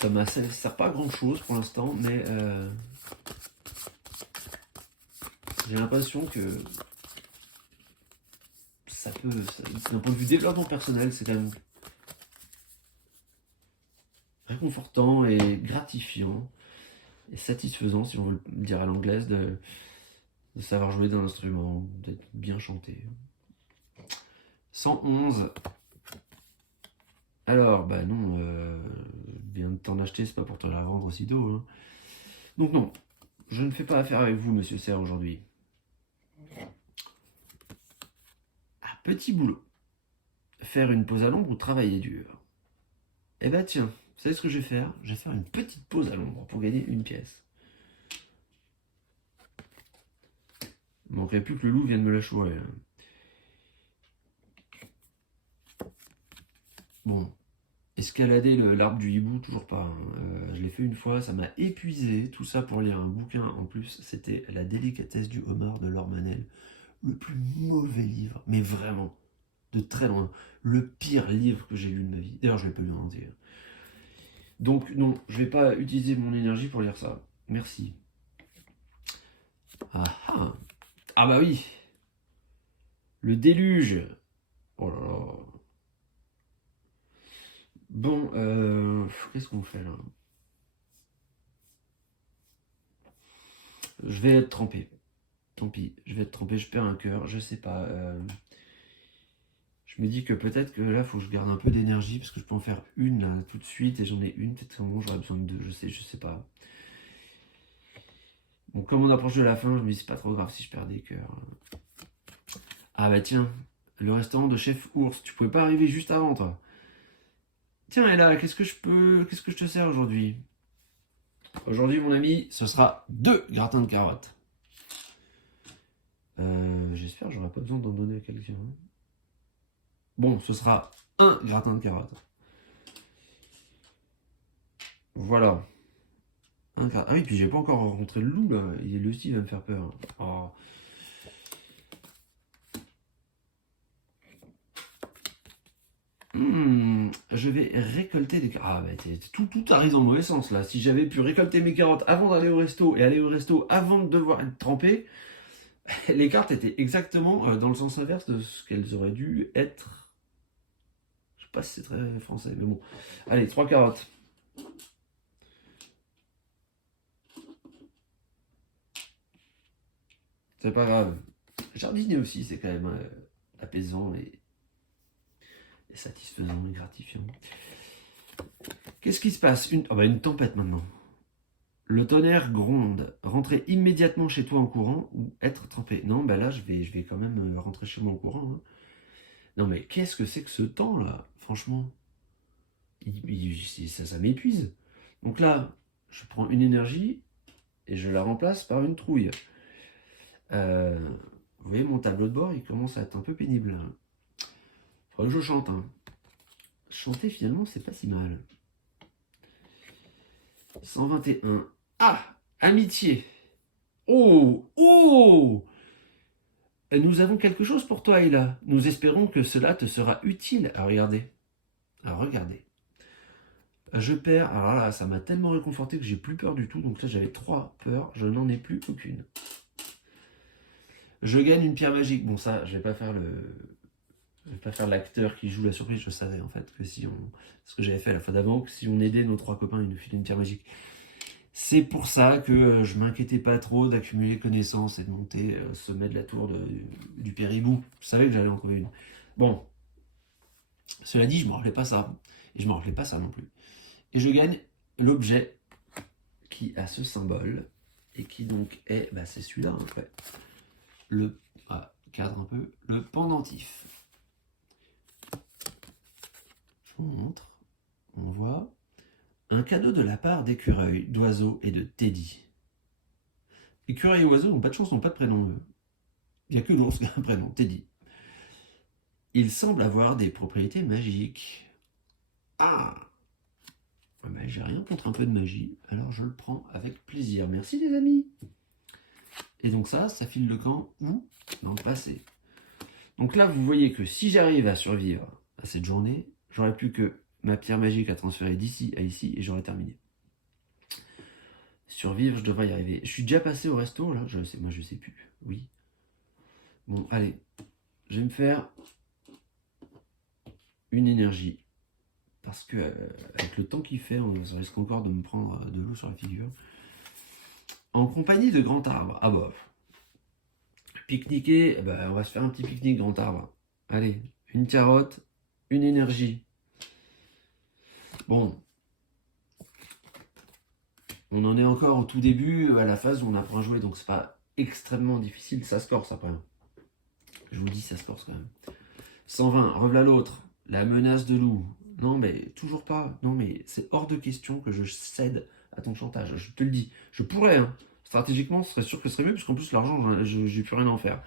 Ça sert pas à grand chose pour l'instant, mais j'ai l'impression que ça peut, d'un point de vue développement personnel, c'est quand même réconfortant et gratifiant et satisfaisant, si on veut le dire à l'anglaise, de savoir jouer d'un instrument, d'être bien chanté. 111. Alors, bah non, je viens de t'en acheter, c'est pas pour te la revendre aussitôt. Hein. Donc non, je ne fais pas affaire avec vous, monsieur Serre, aujourd'hui. Ah, petit boulot. Faire une pause à l'ombre ou travailler dur. Eh ben tiens, vous savez ce que je vais faire? Je vais faire une petite pause à l'ombre pour gagner une pièce. Il manquerait plus que le loup vienne me la chourer. Bon, escalader l'arbre du hibou, toujours pas. Hein. Je l'ai fait une fois, ça m'a épuisé. Tout ça pour lire un bouquin. En plus, c'était La délicatesse du homard de Laure Manel. Le plus mauvais livre, mais vraiment, de très loin. Le pire livre que j'ai lu de ma vie. D'ailleurs, je ne l'ai pas lu en entier. Donc non, je vais pas utiliser mon énergie pour lire ça. Merci. Ah ah. Ah bah oui. Le déluge. Oh là là. Bon, qu'est-ce qu'on fait là? Je vais être trempé. Tant pis, je vais être trempé, je perds un cœur, je sais pas. Je me dis que peut-être que là, faut que je garde un peu d'énergie parce que je peux en faire une là tout de suite et j'en ai une, peut-être qu'au moment j'aurai besoin de deux, je sais pas. Bon, comme on approche de la fin, je me dis c'est pas trop grave si je perds des cœurs. Ah bah tiens, le restaurant de Chef Ours, tu pouvais pas arriver juste avant toi. Tiens, et là, qu'est-ce que je te sers aujourd'hui? Aujourd'hui, mon ami, ce sera 2 gratins de carottes. J'espère que j'aurai pas besoin d'en donner à quelqu'un. Bon, ce sera 1 gratin de carottes. Voilà. Ah oui, puis j'ai pas encore rencontré le loup là. Le aussi va me faire peur. Oh. Je vais récolter des carottes. Ah bah tout arrive dans le mauvais sens là. Si j'avais pu récolter mes carottes avant d'aller au resto et aller au resto avant de devoir être trempé, les cartes étaient exactement dans le sens inverse de ce qu'elles auraient dû être. Je sais pas si c'est très français, mais bon. Allez, 3 carottes. C'est pas grave. Jardiner aussi, c'est quand même apaisant et satisfaisant et gratifiant. Qu'est-ce qui se passe? Une tempête maintenant. Le tonnerre gronde. Rentrer immédiatement chez toi en courant ou être trempé? Non, bah là, je vais quand même rentrer chez moi en courant. Hein. Non, mais qu'est-ce que c'est que ce temps-là? Franchement, ça m'épuise. Donc là, je prends une énergie et je la remplace par une trouille. Vous voyez, mon tableau de bord, il commence à être un peu pénible. Là. Faudrait que je chante. Hein. Chanter, finalement, c'est pas si mal. 121. Ah! Amitié. Oh! Oh! Nous avons quelque chose pour toi, Ayla. Nous espérons que cela te sera utile. À regarder. À regarder. Je perds. Alors là, ça m'a tellement réconforté que j'ai plus peur du tout. Donc là, j'avais 3 peurs. Je n'en ai plus aucune. Je gagne une pierre magique. Bon, ça, je vais pas faire l'acteur qui joue la surprise. Je savais en fait que si on. Ce que j'avais fait la fois d'avant, que si on aidait nos 3 copains, ils nous filaient une pierre magique. C'est pour ça que je m'inquiétais pas trop d'accumuler connaissances et de monter sommet de la tour du Péribou. Je savais que j'allais en trouver une. Bon, cela dit, je ne me rappelais pas ça. Et je ne me rappelais pas ça non plus. Et je gagne l'objet qui a ce symbole et qui donc est, c'est celui-là en fait. Cadre un peu, le pendentif. Je vous montre. On voit. Un cadeau de la part d'écureuil, d'oiseau et de Teddy. Écureuil et oiseau n'ont pas de chance, n'ont pas de prénom. Il n'y a que l'ours qui a un prénom, Teddy. Il semble avoir des propriétés magiques. Ah! Mais j'ai rien contre un peu de magie, alors je le prends avec plaisir. Merci les amis. Et donc ça file le camp où? Dans le passé. Donc là, vous voyez que si j'arrive à survivre à cette journée, j'aurais plus que ma pierre magique à transférer d'ici à ici et j'aurais terminé. Survivre, je devrais y arriver. Je suis déjà passé au resto, là? Je sais, moi, je sais plus. Oui. Bon, allez. Je vais me faire une énergie. Parce que, avec le temps qu'il fait, on risque encore de me prendre de l'eau sur la figure. En compagnie de Grand Arbre. Ah bah. Pique-niquer, bah, on va se faire un petit pique-nique Grand Arbre. Allez, une carotte, une énergie. Bon. On en est encore au tout début, à la phase où on apprend à jouer, donc c'est pas extrêmement difficile. Ça se corse après. Je vous le dis, ça se corse quand même. 120, rev'là l'autre. La menace de loup. Non, mais toujours pas. Non, mais c'est hors de question que je cède à ton chantage. Je te le dis. Je pourrais, hein. Stratégiquement, ce serait sûr que ce serait mieux, puisqu'en plus, l'argent, j'ai plus rien à en faire.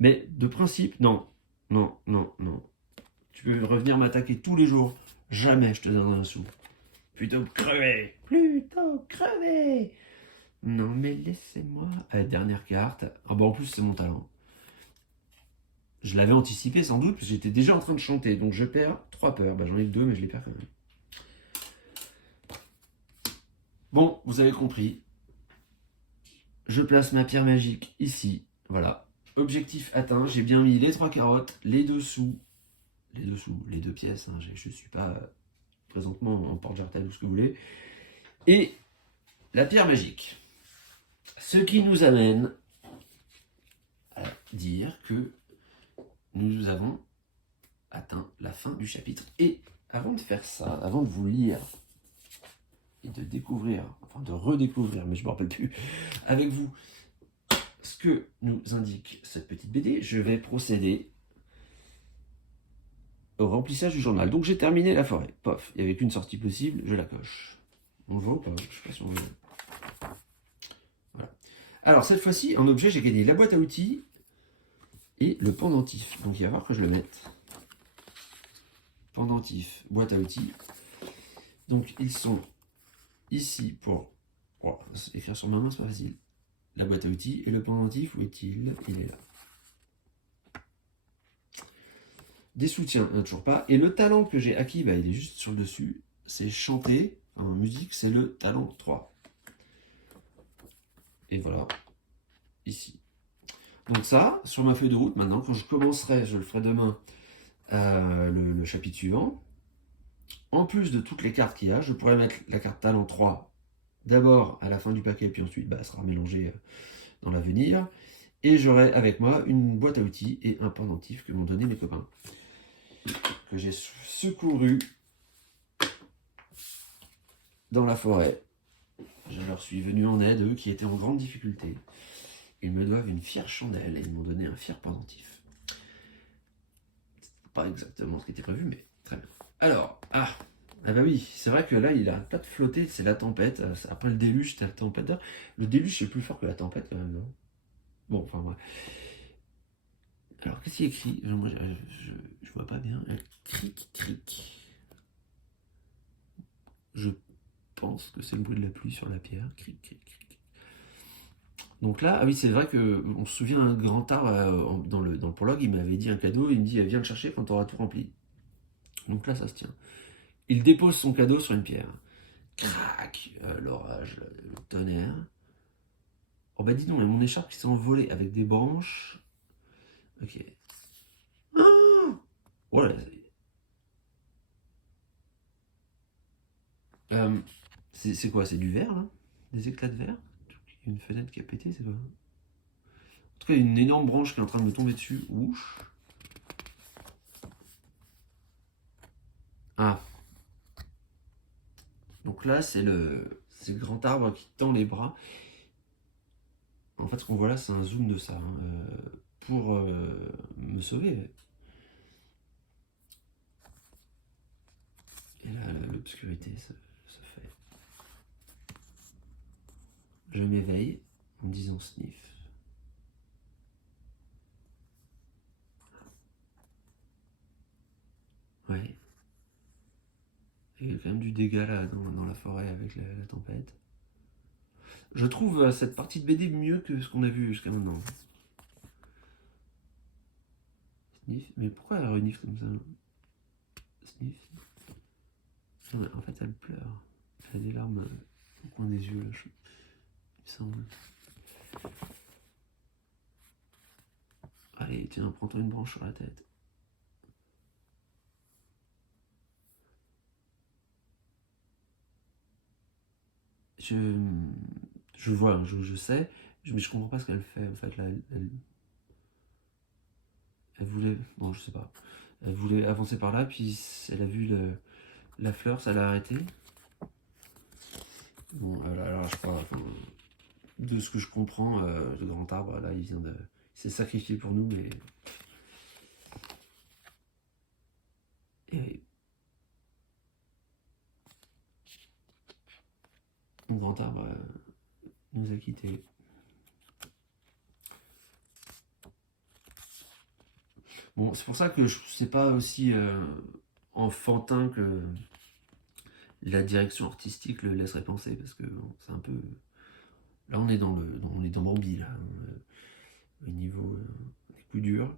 Mais de principe, non. Non, non, non. Tu peux revenir m'attaquer tous les jours. Jamais je te donnerai un sou. Plutôt crever. Plutôt crever. Non, mais laissez-moi. Allez, dernière carte. Ah bah en plus, c'est mon talent. Je l'avais anticipé sans doute, parce que j'étais déjà en train de chanter. Donc je perds 3 peurs. Bah j'en ai que 2, mais je les perds quand même. Bon, vous avez compris. Je place ma pierre magique ici. Voilà. Objectif atteint. J'ai bien mis les 3 carottes, les 2 sous. Les 2 pièces. Hein. Je ne suis pas présentement en porte-jartel ou ce que vous voulez. Et la pierre magique. Ce qui nous amène à dire que nous avons atteint la fin du chapitre. Et avant de faire ça, avant de vous lire et de découvrir, enfin de redécouvrir, mais je ne me rappelle plus, avec vous, ce que nous indique cette petite BD, je vais procéder au remplissage du journal. Donc j'ai terminé la forêt. Pof, il n'y avait qu'une sortie possible, je la coche. On le voit ou pas? Je ne sais pas si on le voit. Voilà. Alors cette fois-ci, en objet, j'ai gagné la boîte à outils et le pendentif. Donc il va falloir que je le mette. Pendentif, boîte à outils. Donc ils sont ici pour... Oh, écrire sur ma main, c'est pas facile. La boîte à outils et le pendentif, où est-il? Il est là. Des soutiens, toujours pas. Et le talent que j'ai acquis, bah, il est juste sur le dessus. C'est chanter en musique, c'est le talent 3. Et voilà, ici. Donc ça, sur ma feuille de route, maintenant, quand je commencerai, je le ferai demain, le chapitre suivant, en plus de toutes les cartes qu'il y a, je pourrais mettre la carte talent 3 d'abord à la fin du paquet, puis ensuite bah, elle sera mélangée dans l'avenir. Et j'aurai avec moi une boîte à outils et un pendentif que m'ont donné mes copains, que j'ai secouru dans la forêt. Je leur suis venu en aide, eux qui étaient en grande difficulté. Ils me doivent une fière chandelle et ils m'ont donné un fier pendentif. C'est pas exactement ce qui était prévu, mais très bien. Alors, ah bah oui, c'est vrai que là, il a pas de flotter, c'est la tempête. Après le déluge, c'était la tempête. Le déluge, c'est plus fort que la tempête quand même, non? Bon, enfin, ouais. Alors, qu'est-ce qu'il écrit? Moi, je vois pas bien. Cric, cric. Je pense que c'est le bruit de la pluie sur la pierre. Cric, cric, cric. Donc là, ah oui, c'est vrai qu'on se souvient, un grand arbre, dans le prologue, il m'avait dit un cadeau, il me dit, viens le chercher quand tu auras tout rempli. Donc là, ça se tient. Il dépose son cadeau sur une pierre. Crac, l'orage, le tonnerre. Oh bah dis donc, il y a mon écharpe qui s'est envolée avec des branches. Ok. Ah voilà. C'est quoi? C'est du verre là? Des éclats de verre? Une fenêtre qui a pété, c'est quoi? En tout cas, une énorme branche qui est en train de me tomber dessus. Ouch. Ah. Donc là, c'est le grand arbre qui tend les bras. En fait, ce qu'on voit là, c'est un zoom de ça. Hein, pour me sauver. Et là, l'obscurité se fait. Je m'éveille en me disant sniff. Ouais. Il y a quand même du dégât là dans la forêt avec la tempête. Je trouve cette partie de BD mieux que ce qu'on a vu jusqu'à maintenant. Sniff. Mais pourquoi elle renifle comme ça? Sniff. Non, mais en fait, elle pleure. Elle a des larmes au coin des yeux, là, il me semble. Allez, tiens, prends-toi une branche sur la tête. Je vois, je sais, mais je comprends pas ce qu'elle fait. En fait, là, elle voulait, bon, je sais pas, elle voulait avancer par là, puis elle a vu la fleur, ça l'a arrêté. Bon, alors je crois, enfin, de ce que je comprends, le grand arbre, là, il s'est sacrifié pour nous, mais et le grand arbre nous a quittés. Bon, c'est pour ça que c'est pas aussi enfantin que la direction artistique le laisserait penser, parce que bon, c'est un peu. Là, on est on est dans Bambi, là, au niveau des coups durs.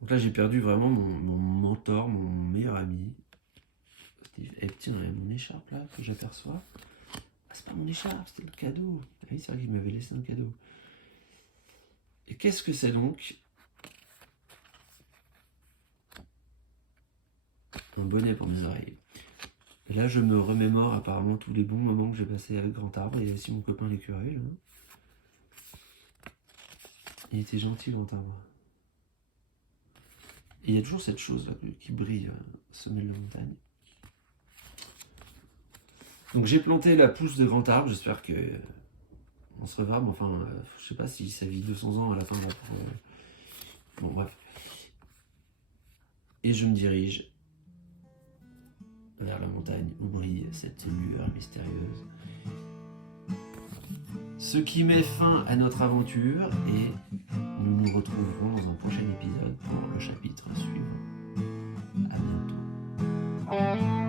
Donc là, j'ai perdu vraiment mon mentor, mon meilleur ami. Steve. Et tiens, il y a mon écharpe là que j'aperçois. Ah, c'est pas mon écharpe, c'était le cadeau. Ah oui, c'est vrai qu'il m'avait laissé un cadeau. Et qu'est-ce que c'est donc? Un bonnet pour mes oreilles. Et là, je me remémore apparemment tous les bons moments que j'ai passés avec Grand Arbre. Il y a aussi mon copain l'écureuil. Il était gentil, Grand Arbre. Et il y a toujours cette chose là qui brille au sommet de la montagne. Donc j'ai planté la pousse de Grand Arbre. J'espère que on se reverra. Mais enfin, je sais pas si ça vit 200 ans à la fin. Là, bon, bref. Et je me dirige vers la montagne où brille cette lueur mystérieuse. Ce qui met fin à notre aventure et nous nous retrouverons dans un prochain épisode pour le chapitre suivant. À bientôt.